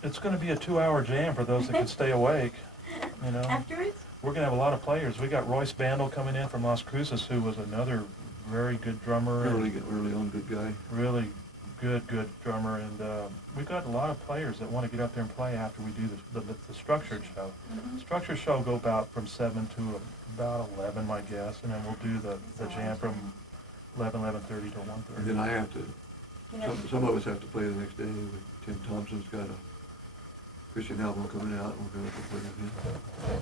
It's gonna be a 2-hour jam for those that can stay awake, you know? Afterwards? We're gonna have a lot of players. We got Royce Bandel coming in from Las Cruces, who was another very good drummer. and Early on, good guy. Really good drummer, and we got a lot of players that want to get up there and play after we do the structured show. Mm-hmm. Structured show go about from 7 to about 11, my guess, and then we'll do the jam from 11:30 to 1:30. And then I have to, You know, some of us have to play the next day. Tim Thompson's got a Christian album coming out, and we're gonna have to play with him.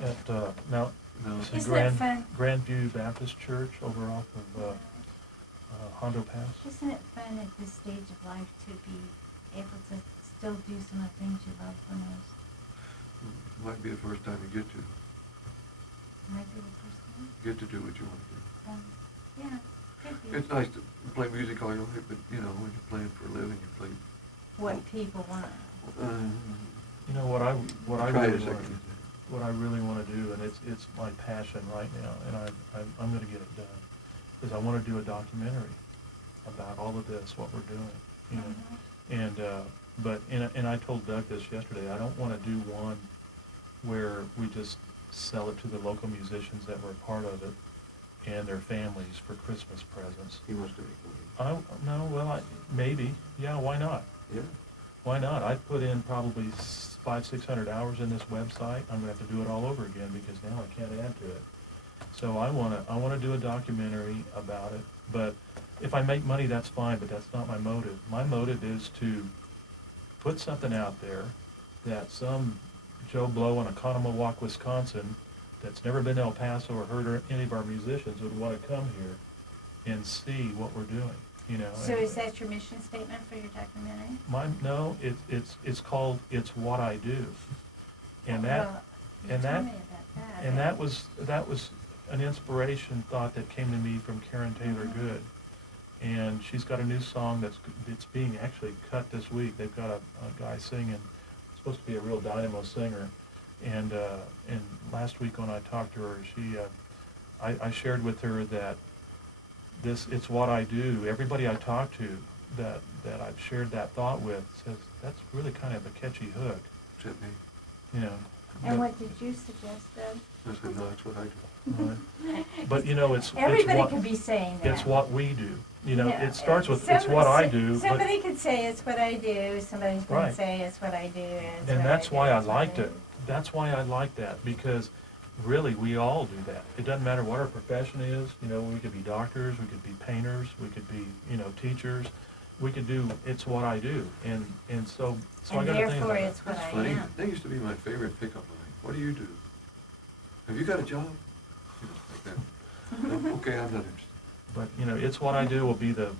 At Mount No, Isn't that fun? Grandview Baptist Church over off of Hondo Pass. Isn't it fun at this stage of life to be able to still do some of the things you love the most? might be the first time you get to Might be the first time. do what you want to do. Yeah, could be. It's nice to play music all your life, but, you know, when you're playing for a living, you play, What people want. You know what I try it really a want second. what I really want to do, and it's my passion right now, and I'm going to get it done, is I want to do a documentary about all of this, what we're doing, you know. Mhm. And I told Doug this yesterday. I don't want to do one where we just sell it to the local musicians that were a part of it and their families for Christmas presents. He wants to make money. No, well, maybe, yeah, why not? Yeah. Why not? I put in probably 500-600 hours in this website. I'm gonna have to do it all over again because now I can't add to it. So I wanna do a documentary about it. But if I make money, that's fine. But that's not my motive. My motive is to put something out there that some Joe Blow in Oconomowoc, Wisconsin, that's never been to El Paso or heard any of our musicians would want to come here and see what we're doing. You know. So and- is that your mission statement for your documentary? No, it's called It's What I Do, and Well, you and told that- me about that. and that was an inspiration thought that came to me from Karen Taylor Good, and she's got a new song that's being actually cut this week. They've got a guy singing, supposed to be a real dynamo singer, and last week when I talked to her, I shared with her that It's What I Do. Everybody I talk to that I've shared that thought with says that's really kind of a catchy hook, Except me. you know. And what did you suggest, Doug? I said, no, that's what I do. But you know, it's Everybody what could be saying that. it's what we do. You know, Yeah. it starts with it's what I do, but Somebody could say it's what I do, somebody's gonna Right. say it's what I do. It's and what that's I do, why I it's what liked do. it. That's why I like that because really, we all do that. It doesn't matter what our profession is, you know, we could be doctors, we could be painters, we could be, you know, teachers. We could do, it's what I do, and so I And gotta think therefore about it's that. what That's I funny. am. That used to be my favorite pickup line. What do you do? Have you got a job? You know, like that. No? Okay, I'm not interested. But, you know, it's what I do will be the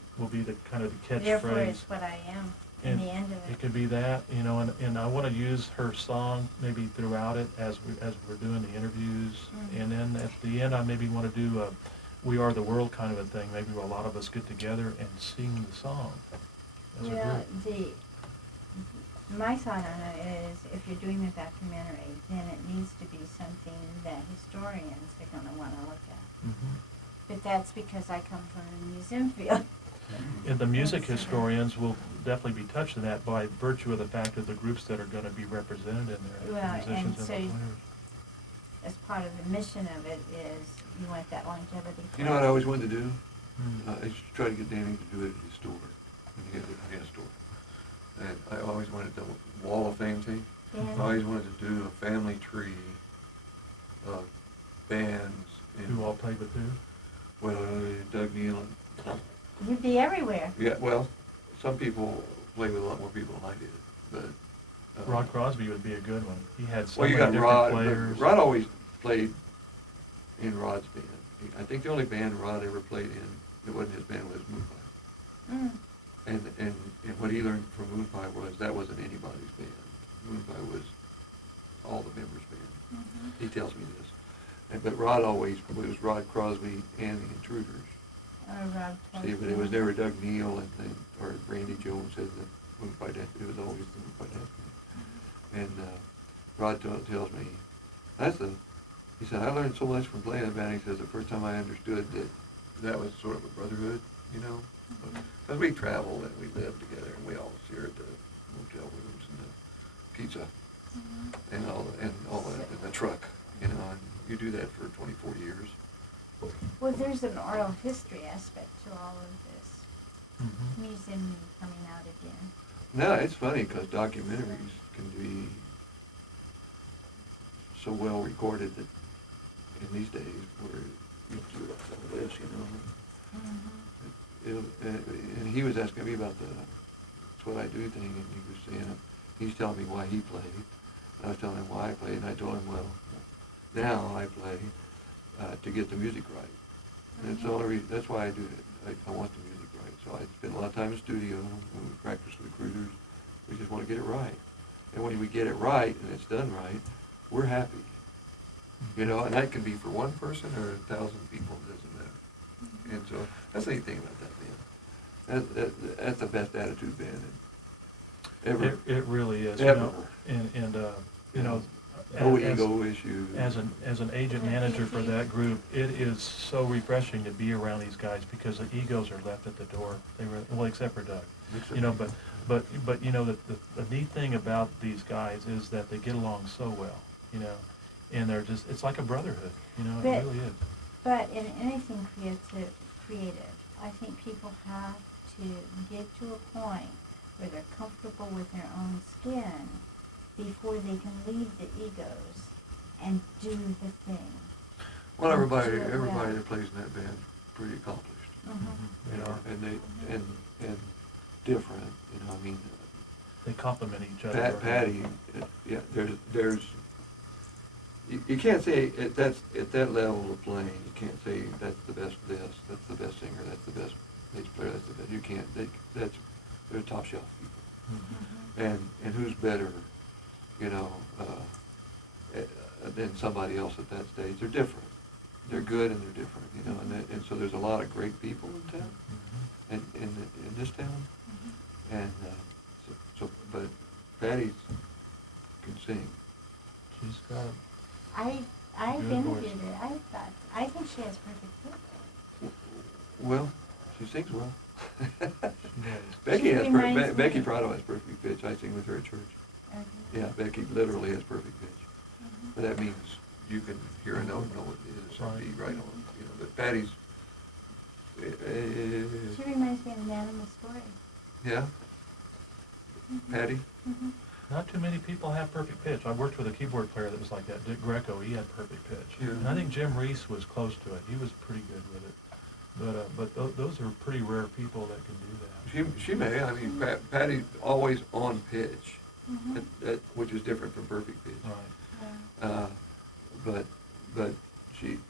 kind of the Therefore catchphrase. it's what I am, in And the end of it it. could be that, you know, and I wanna use her song maybe throughout it as we're doing the interviews. Mhm. And then at the end, I maybe wanna do a We Are the World kind of a thing, maybe where a lot of us get together and sing the song as a Well, group. my thought on it is, if you're doing a documentary, then it needs to be something that historians are gonna wanna look at. Mhm. But that's because I come from the museum field. And the music Yes. historians will definitely be touched on that by virtue of the fact of the groups that are gonna be represented in there, the Well, musicians and and the so players. as part of the mission of it is, you want that longevity. You know what I always wanted to do? Hmm. I used to try to get Danny to do it at his store, when you get a store. And I always wanted the Wall of Fame thing. Yeah. I always wanted to do a family tree of bands. Who all played with who? Well, Doug, Neal, and, You'd be everywhere. yeah, well, some people play with a lot more people than I did, but. Rod Crosby would be a good one. He had so Well, you many got different Rod, players. Rod always played in Rod's band. I think the only band Rod ever played in, it wasn't his band, was Moon Pie. Mm. And what he learned from Moon Pie was that wasn't anybody's band. Moon Pie was all the members' band. Mhm. He tells me this. But Rod always, it was Rod Crosby and the Intruders. Rob See, but it was never Doug Neal or Randy Jones said the Moon Pie Dance. It was always the Moon Pie Dance band. And Rod tells me, he said, I learned so much from playing that band. He says, the first time I understood that was sort of a brotherhood, you know? Because we traveled and we lived together and we all shared the motel rooms and the pizza Mhm. and all that in the truck, you know, and you do that for 24 years. Well, there's an oral history aspect to all of this. Mhm. Museum coming out again. No, it's funny because documentaries can be so well recorded that in these days where you do it like this, you know. And he was asking me about it's what I do thing, and he was saying, he's telling me why he played. I was telling him why I played, and I told him, well, now I play to get the music right. And it's the only reason, that's why I do it. I want the music right. So I spend a lot of time in the studio, when we practice with the cruisers, we just want to get it right. And when we get it right, and it's done right, we're happy. You know, and that can be for one person or 1,000 people, it doesn't matter. And so, that's the neat thing about that band. That's the best attitude band ever. It really is, you Ever. know, and you know, No as- ego issues. As an agent manager for that group, it is so refreshing to be around these guys because the egos are left at the door. Well, except for Doug, you know. But you know the neat thing about these guys is that they get along so well, you know, and it's like a brotherhood, you know. But- It really is. But in anything creative, I think people have to get to a point where they're comfortable with their own skin before they can leave the egos and do the thing. Well, everybody Do it well. that plays in that band is pretty accomplished, Mhm. you know, and different, you know, I mean. They complement each other. Patty, yeah, there's, you can't say at that level of playing, you can't say that's the best this, that's the best singer, that's the best bass player, that's the best, you can't, they're top shelf people. Mhm. And who's better, you know, than somebody else at that stage? They're different. They're good and they're different, you know, and so there's a lot of great people in town, Mhm. in this town, and, but Patty can sing. She's got I've Good interviewed voice. her. I think she has perfect voice. Well, she sings well. she does. Becky She has reminds Becky me- Prado has perfect pitch. I sing with her at church. Okay. Yeah, Becky literally has perfect pitch. Mhm. But that means you can hear a note and know what it is, and be right on. You know, but Patty's, She reminds me of an animal story. yeah, Mhm. Patty. Mhm. Not too many people have perfect pitch. I worked with a keyboard player that was like that, Dick Greco. He had perfect pitch. Yeah. And I think Jim Reese was close to it. He was pretty good with it. Those are pretty rare people that can do that. She may, I mean, Patty's always on pitch, Mhm. which is different from perfect pitch. Right. Yeah. But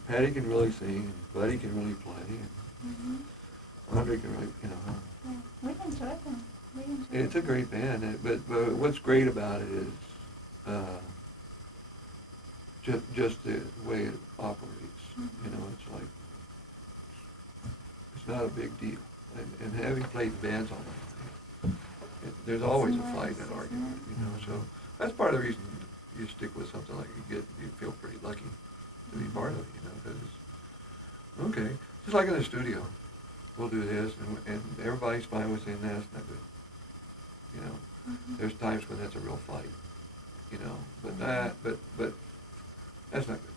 Patty can really sing, and Buddy can really play, and Mhm. Andre can really, you know. Yeah. We enjoyed them. We enjoyed It's a great band, but what's great about it is just the way it operates. You know, it's like, it's not a big deal. And having played in bands all my life, there's always a fight and an argument, you know, so that's part of the reason you stick with something like you feel pretty lucky to be part of it, you know, because, okay, just like in the studio, we'll do this, and everybody's fine with saying that's not good. You know, there's times when that's a real fight, you know, but that's not good.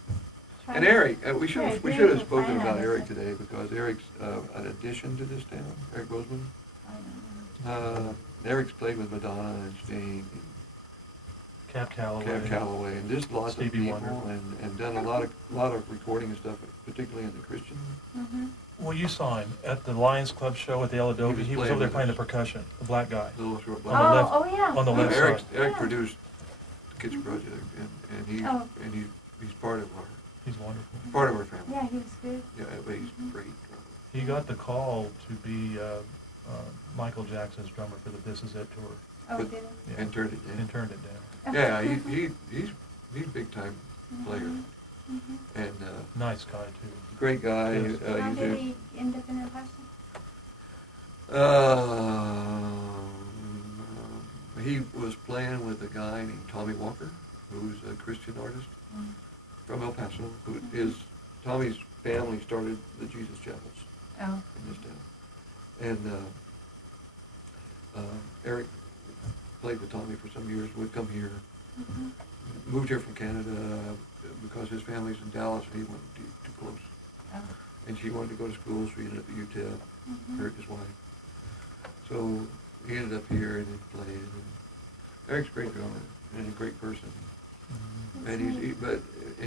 Try And to- Eric, we should Yeah, have Eric spoken will about find Eric out. today, because Eric's an addition to this town, Eric Roseman. I don't know. Eric's played with Madonna and Sting and Cab Calloway. Cab Calloway and just lots of Stevie people, Wonder. and done a lot of recording and stuff, particularly in the Christian. Mhm. Well, you saw him at the Lions Club show at the El Adobe. He was over there playing the percussion, the black guy. Little short On the black. left- Oh, yeah. on the left Eric side. Yeah. produced the Kitchen Project, and Oh. he's part of He's wonderful. our family. Yeah, he was good. Yeah, but he's great. He got the call to be Michael Jackson's drummer for the This Is It tour. Oh, But- did he? And turned it And down. turned it down. Yeah, he's big time player, Mhm. and Nice guy, too. great guy. Yes. How He's did he end up in El Paso? He was playing with a guy named Tommy Walker, who's a Christian artist Mm. from El Paso. Tommy's family started the Jesus Chapels Oh. in this town, and Eric played with Tommy for some years. Would come here, Mhm. moved here from Canada because his family's in Dallas, and he went too close. Oh. And she wanted to go to school, so he ended up at UTEP. Mhm. Eric, his wife. So he ended up here and he played. And Eric's a great drummer and a great person, Mhm. and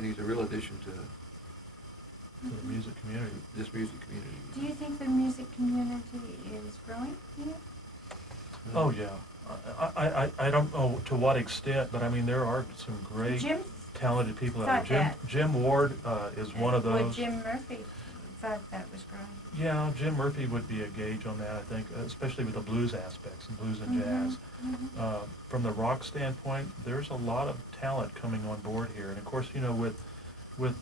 he's a real addition to To the music community. this music community. Do you think the music community is growing here? Oh, yeah. I don't know to what extent, but I mean, there are some great, Jim talented people out thought there. that. Jim Ward is one of Well, those. Jim Murphy thought that was growing. Yeah, Jim Murphy would be a gauge on that, I think, especially with the blues aspects, and blues and jazz. Mhm. From the rock standpoint, there's a lot of talent coming on board here. And of course, you know, with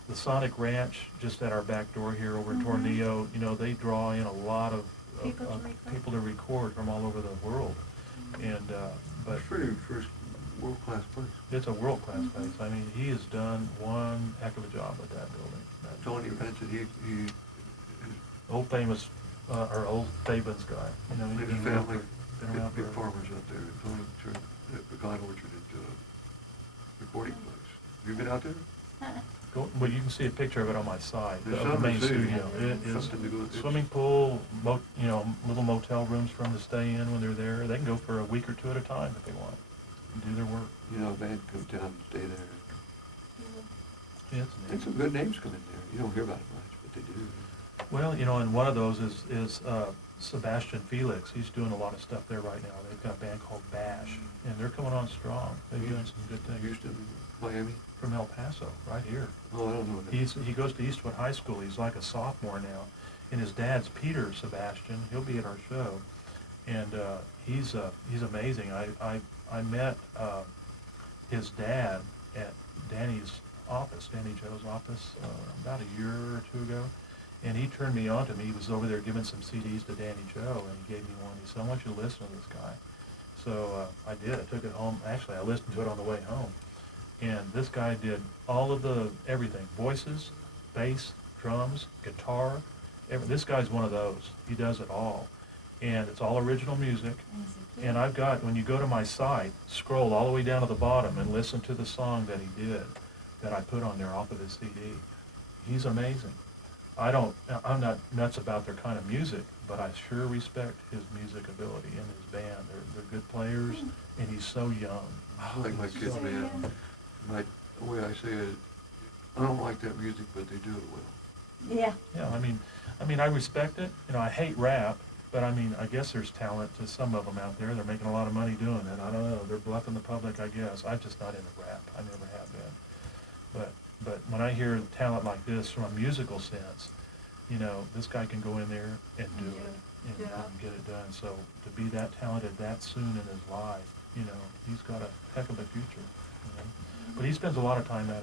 the Sonic Ranch just at our back door here over in Mhm. Tornillo, you know, they draw in a lot of People to record. from all over the world. And, but It's pretty first world-class place. it's a world-class Mhm. place. I mean, he has done one heck of a job with that building. That Tony Benson, he old famous, or old Fabens guy, you know. and he's his been around family, for- been around big forever. farmers out there. Tony turned the pecan orchard into a recording place. Have you been out there? Well, you can see a picture of it on my site, There's of the something main to see. studio. It is Something to go with it. swimming pool, you know, little motel rooms for them to stay in when they're there. They can go for a week or two at a time if they want, and do their work. You know, a band comes down and stay there. It's And neat. some good names come in there. You don't hear about it much, but they do. Well, you know, and one of those is Sebastian Felix. He's doing a lot of stuff there right now. They've got a band called Bash, and they're coming on strong. They're doing some good things. Houston, Miami. From El Paso, right here. Oh, I don't know. He goes to Eastwood High School. He's like a sophomore now, and his dad's Peter Sebastian. He'll be at our show, and he's amazing. I met his dad at Danny Joe's office, about a year or two ago, and he turned me on to me. He was over there giving some CDs to Danny Joe, and he gave me one. He said, "I want you to listen to this guy." So I did. I took it home. Actually, I listened to it on the way home. And this guy did all of everything, voices, bass, drums, guitar. This guy's one of those. He does it all. And it's all original music. And I've got, when you go to my site, scroll all the way down to the bottom and listen to the song that he did, that I put on there off of his CD. He's amazing. I'm not nuts about their kind of music, but I sure respect his music ability and his band. They're good players, and he's so young. I like my He's kids' so band. young. The way I say it, I don't like that music, but they do it well. Yeah. Yeah, I mean, I respect it. You know, I hate rap, but I mean, I guess there's talent to some of them out there. They're making a lot of money doing it. I don't know. They're bluffing the public, I guess. I'm just not into rap. I never have been. But when I hear talent like this from a musical sense, you know, this guy can go in there and do it and get it done. So to be that talented that soon in his life, you know, he's got a heck of a future. You know? But he spends a lot of time at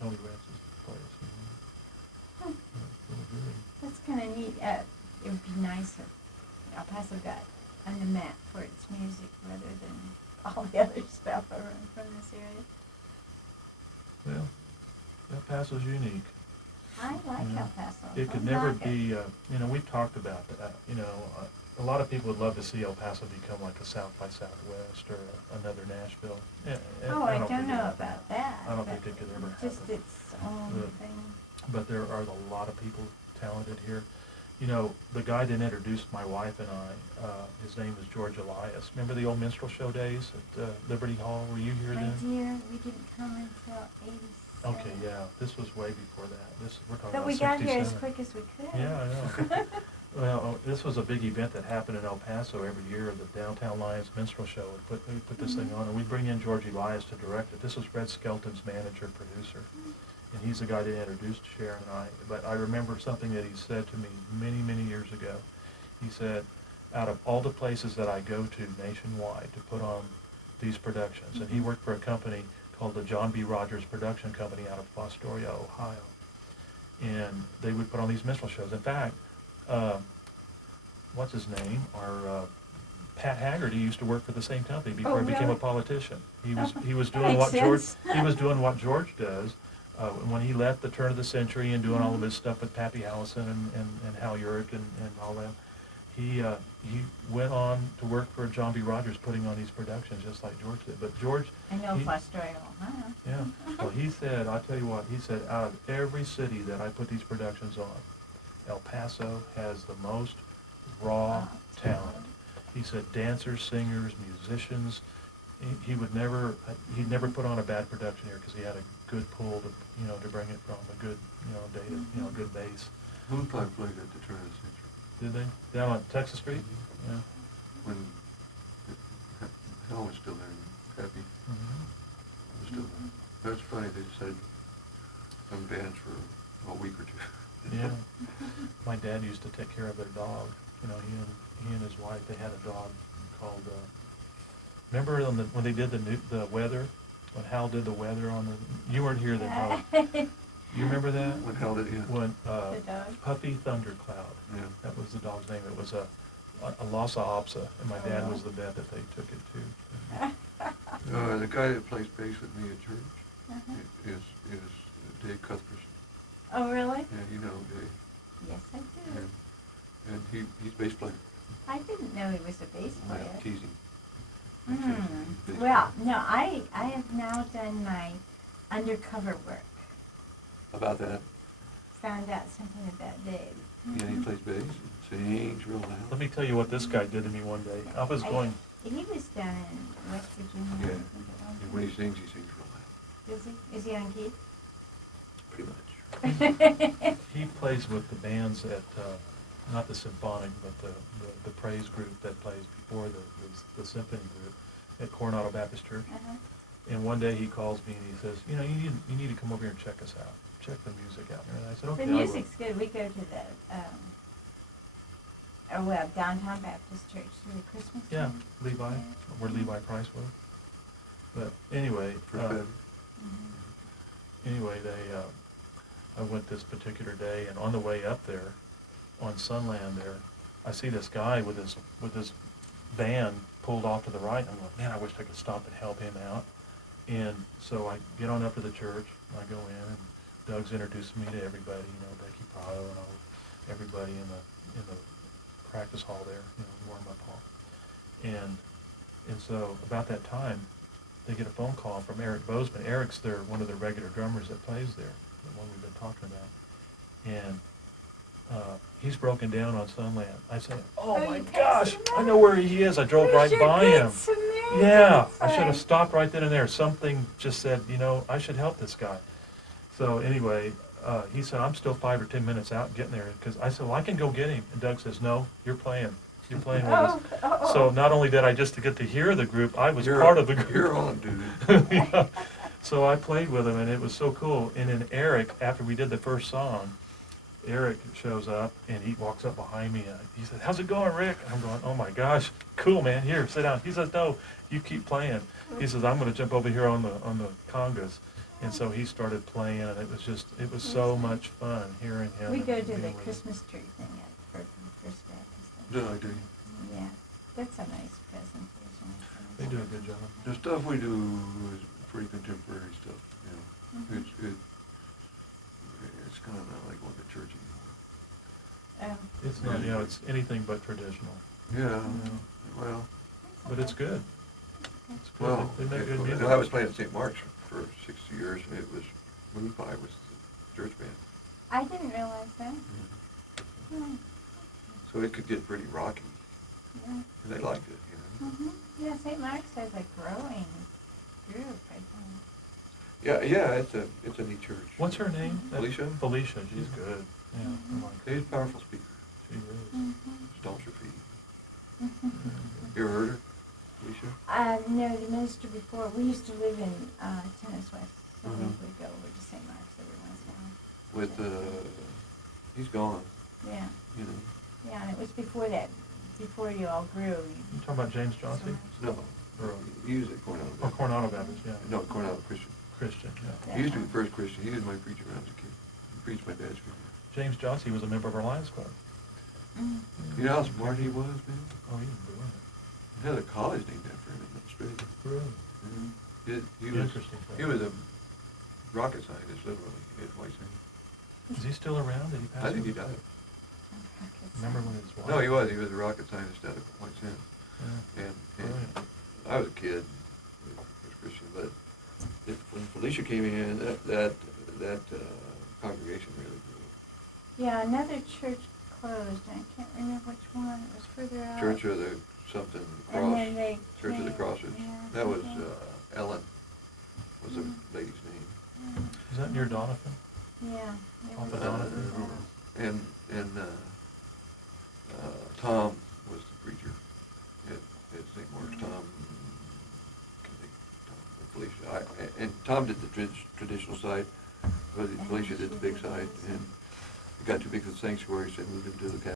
Tony Rance's place. You know? Really good. That's kind of neat. It would be nice if El Paso got on the map for its music rather than all the other stuff around from this area. Well, El Paso's unique. I like Yeah. El Paso. It could Don't never knock it. be, you know, we've talked about that, you know, a lot of people would love to see El Paso become like a South by Southwest or another Nashville. Yeah, Oh, I don't think know it- about that. I don't but think it could ever Just happen. its own But- thing. But there are a lot of people talented here. You know, the guy that introduced my wife and I, his name is George Elias. Remember the old minstrel show days at Liberty Hall? Were you here My then? dear, we didn't come until 87. Okay, yeah, this was way before that. We're talking But about we got here as 67. quick as we could. Yeah, I know. Well, this was a big event that happened in El Paso every year, the Downtown Lions Minstrel Show. We put this thing on, and we bring in George Elias to direct it. This was Red Skelton's manager, producer, and he's the guy that introduced Sharon and I. But I remember something that he said to me many, many years ago. He said, out of all the places that I go to nationwide to put on these productions, and he worked for a company called the John B. Rogers Production Company out of Fostoria, Ohio. And they would put on these minstrel shows. In fact, what's his name? Pat Haggerty used to work for the same company before he became a really? politician. He was That doing what makes sense. doing what George does. When he left the turn of the century and doing all of his stuff with Pappy Hallison and Hal Urich and all that, he went on to work for John B. Rogers putting on these productions just like George did. But George, I know he- Fostoria, Ohio. yeah, well, he said, I'll tell you what, he said, out of every city that I put these productions on, El Paso has the most raw talent. He said dancers, singers, musicians, he'd never put on a bad production here because he had a good pull to bring it from, a good, data, good bass. Moonpipe played at the turn of the century. Did they? Down on Texas Street? Yeah. When Hal was still there, Happy Mhm. was still there. That's funny, they decided some bands for a week or two. Yeah. My dad used to take care of their dog. You know, he and his wife, they had a dog called, remember when they did the weather? When Hal did the weather you weren't here then, Hal. You remember that? When Hal did, yeah. When, The dog? Puppy Thundercloud. Yeah. That was the dog's name. It was a Lhasa Apso, and my dad was the vet that they took it to. The guy that plays bass with me at church Uh-huh. is Dave Cuthbertson. Oh, really? Yeah, you know Dave. Yes, I do. And he's bass player. I didn't know he was a bass player. I'm teasing. I'm teasing. He's bass Well, player. no, I have now done my undercover work. About that, Found out something about Dave. yeah, he plays bass, sings real loud. Let me tell you what this guy did to me one day. I was going, He was down in West Virginia, I Yeah. think it was. And when he sings real loud, Is he? Is he on key? pretty much. he plays with the bands at, not the symphonic, but the praise group that plays before the symphony group at Coronado Baptist Church. Uh-huh. And one day he calls me and he says, you need to come over here and check us out. Check the music out. And I said, okay, The I will. music's good. We go to the, downtown Baptist Church through the Christmas Yeah, time. Levi, where Levi Price was. But anyway, For Fed. Mhm. anyway, I went this particular day, and on the way up there, on Sunland there, I see this guy with his van pulled off to the right, and I'm like, man, I wish I could stop and help him out. And so I get on up to the church, and I go in, and Doug's introducing me to everybody, Becky Prado and everybody in the practice hall there, warm-up hall. And so about that time, they get a phone call from Eric Bozeman. Eric's one of the regular drummers that plays there, the one we've been talking about. And he's broken down on Sunland. I said, oh Oh, my you passed gosh, him I up? know where he is. I drove right Where's by your him. Good Samaritan Yeah, I should sign? have stopped right then and there. Something just said, I should help this guy. So anyway, he said, I'm still 5 or 10 minutes out getting there. Because I said, well, I can go get him. And Doug says, no, you're playing. You're playing with us. Oh. So not only did I just get to hear the group, I was You're- part of the group. You're on, dude. Yeah. So I played with him, and it was so cool. And then Eric, after we did the first song, Eric shows up, and he walks up behind me, and he said, how's it going, Rick? And I'm going, oh my gosh, cool, man, here, sit down. He says, no, you keep playing. He says, I'm gonna jump over here on the congas. And so he started playing, and it was so much fun hearing him. We and go to being the with him. Christmas tree thing at First Baptist. No, I do. Yeah, that's a nice presentation. They do a good job. The stuff we do is pretty contemporary stuff, Mhm. It's kind of not like going to church anymore. It's not, it's anything but traditional. Yeah, Yeah. well, But it's good. It's good. well, They make good music. I was playing at St. Mark's for 6 years, and it was, Moon Pie was the church band. I didn't realize that. Hmm. So it could get pretty rocky, Yeah. and they liked it, Mhm. Yeah, St. Mark's has a growing group, I think. Yeah, it's a neat church. What's her name? Felicia? Felicia, she's good. Yeah, I like her. She's a powerful speaker, She is. Mhm. stomps her feet. Mhm. You ever heard her, Felicia? No, the minister before, we used to live in Tennis West, so we Mhm. would go over to St. Mark's every once in a while. With, he's gone, Yeah, you know. yeah, and it was before that, before you all grew. You talking about James Johnston? No, he was at Cornell. Oh, Coronado Baptist, yeah. No, Cornell Christian. Christian, yeah. He used to be the first Christian. He was my preacher when I was a kid. He preached my dad's funeral. James Johnston was a member of our Lions Club. Mm. You know how smart he was, man? Oh, he's brilliant. He had a college named after him in Australia. Brilliant. He was, Interesting. he was a rocket scientist, literally, at White Sands. Is he still around? Did he pass I think he away? died. Remember when his wife? No, he was. He was a rocket scientist out of White Sands. Yeah. And Brilliant. I was a kid, was Christian, but when Felicia came in, that congregation really grew. Yeah, another church closed, and I can't remember which one, it was further out. Church of the something And cross. then they Church of the came- Crosses. yeah, That was something. Ellen was the Mhm. lady's name. Yeah, Is that near Donovan? yeah. it Off was- of Donovan? And Tom was the preacher at St. Mark's. Tom, and Tom did the traditional side, but Felicia did the big side, and it got too big for the sanctuary, so they moved him to the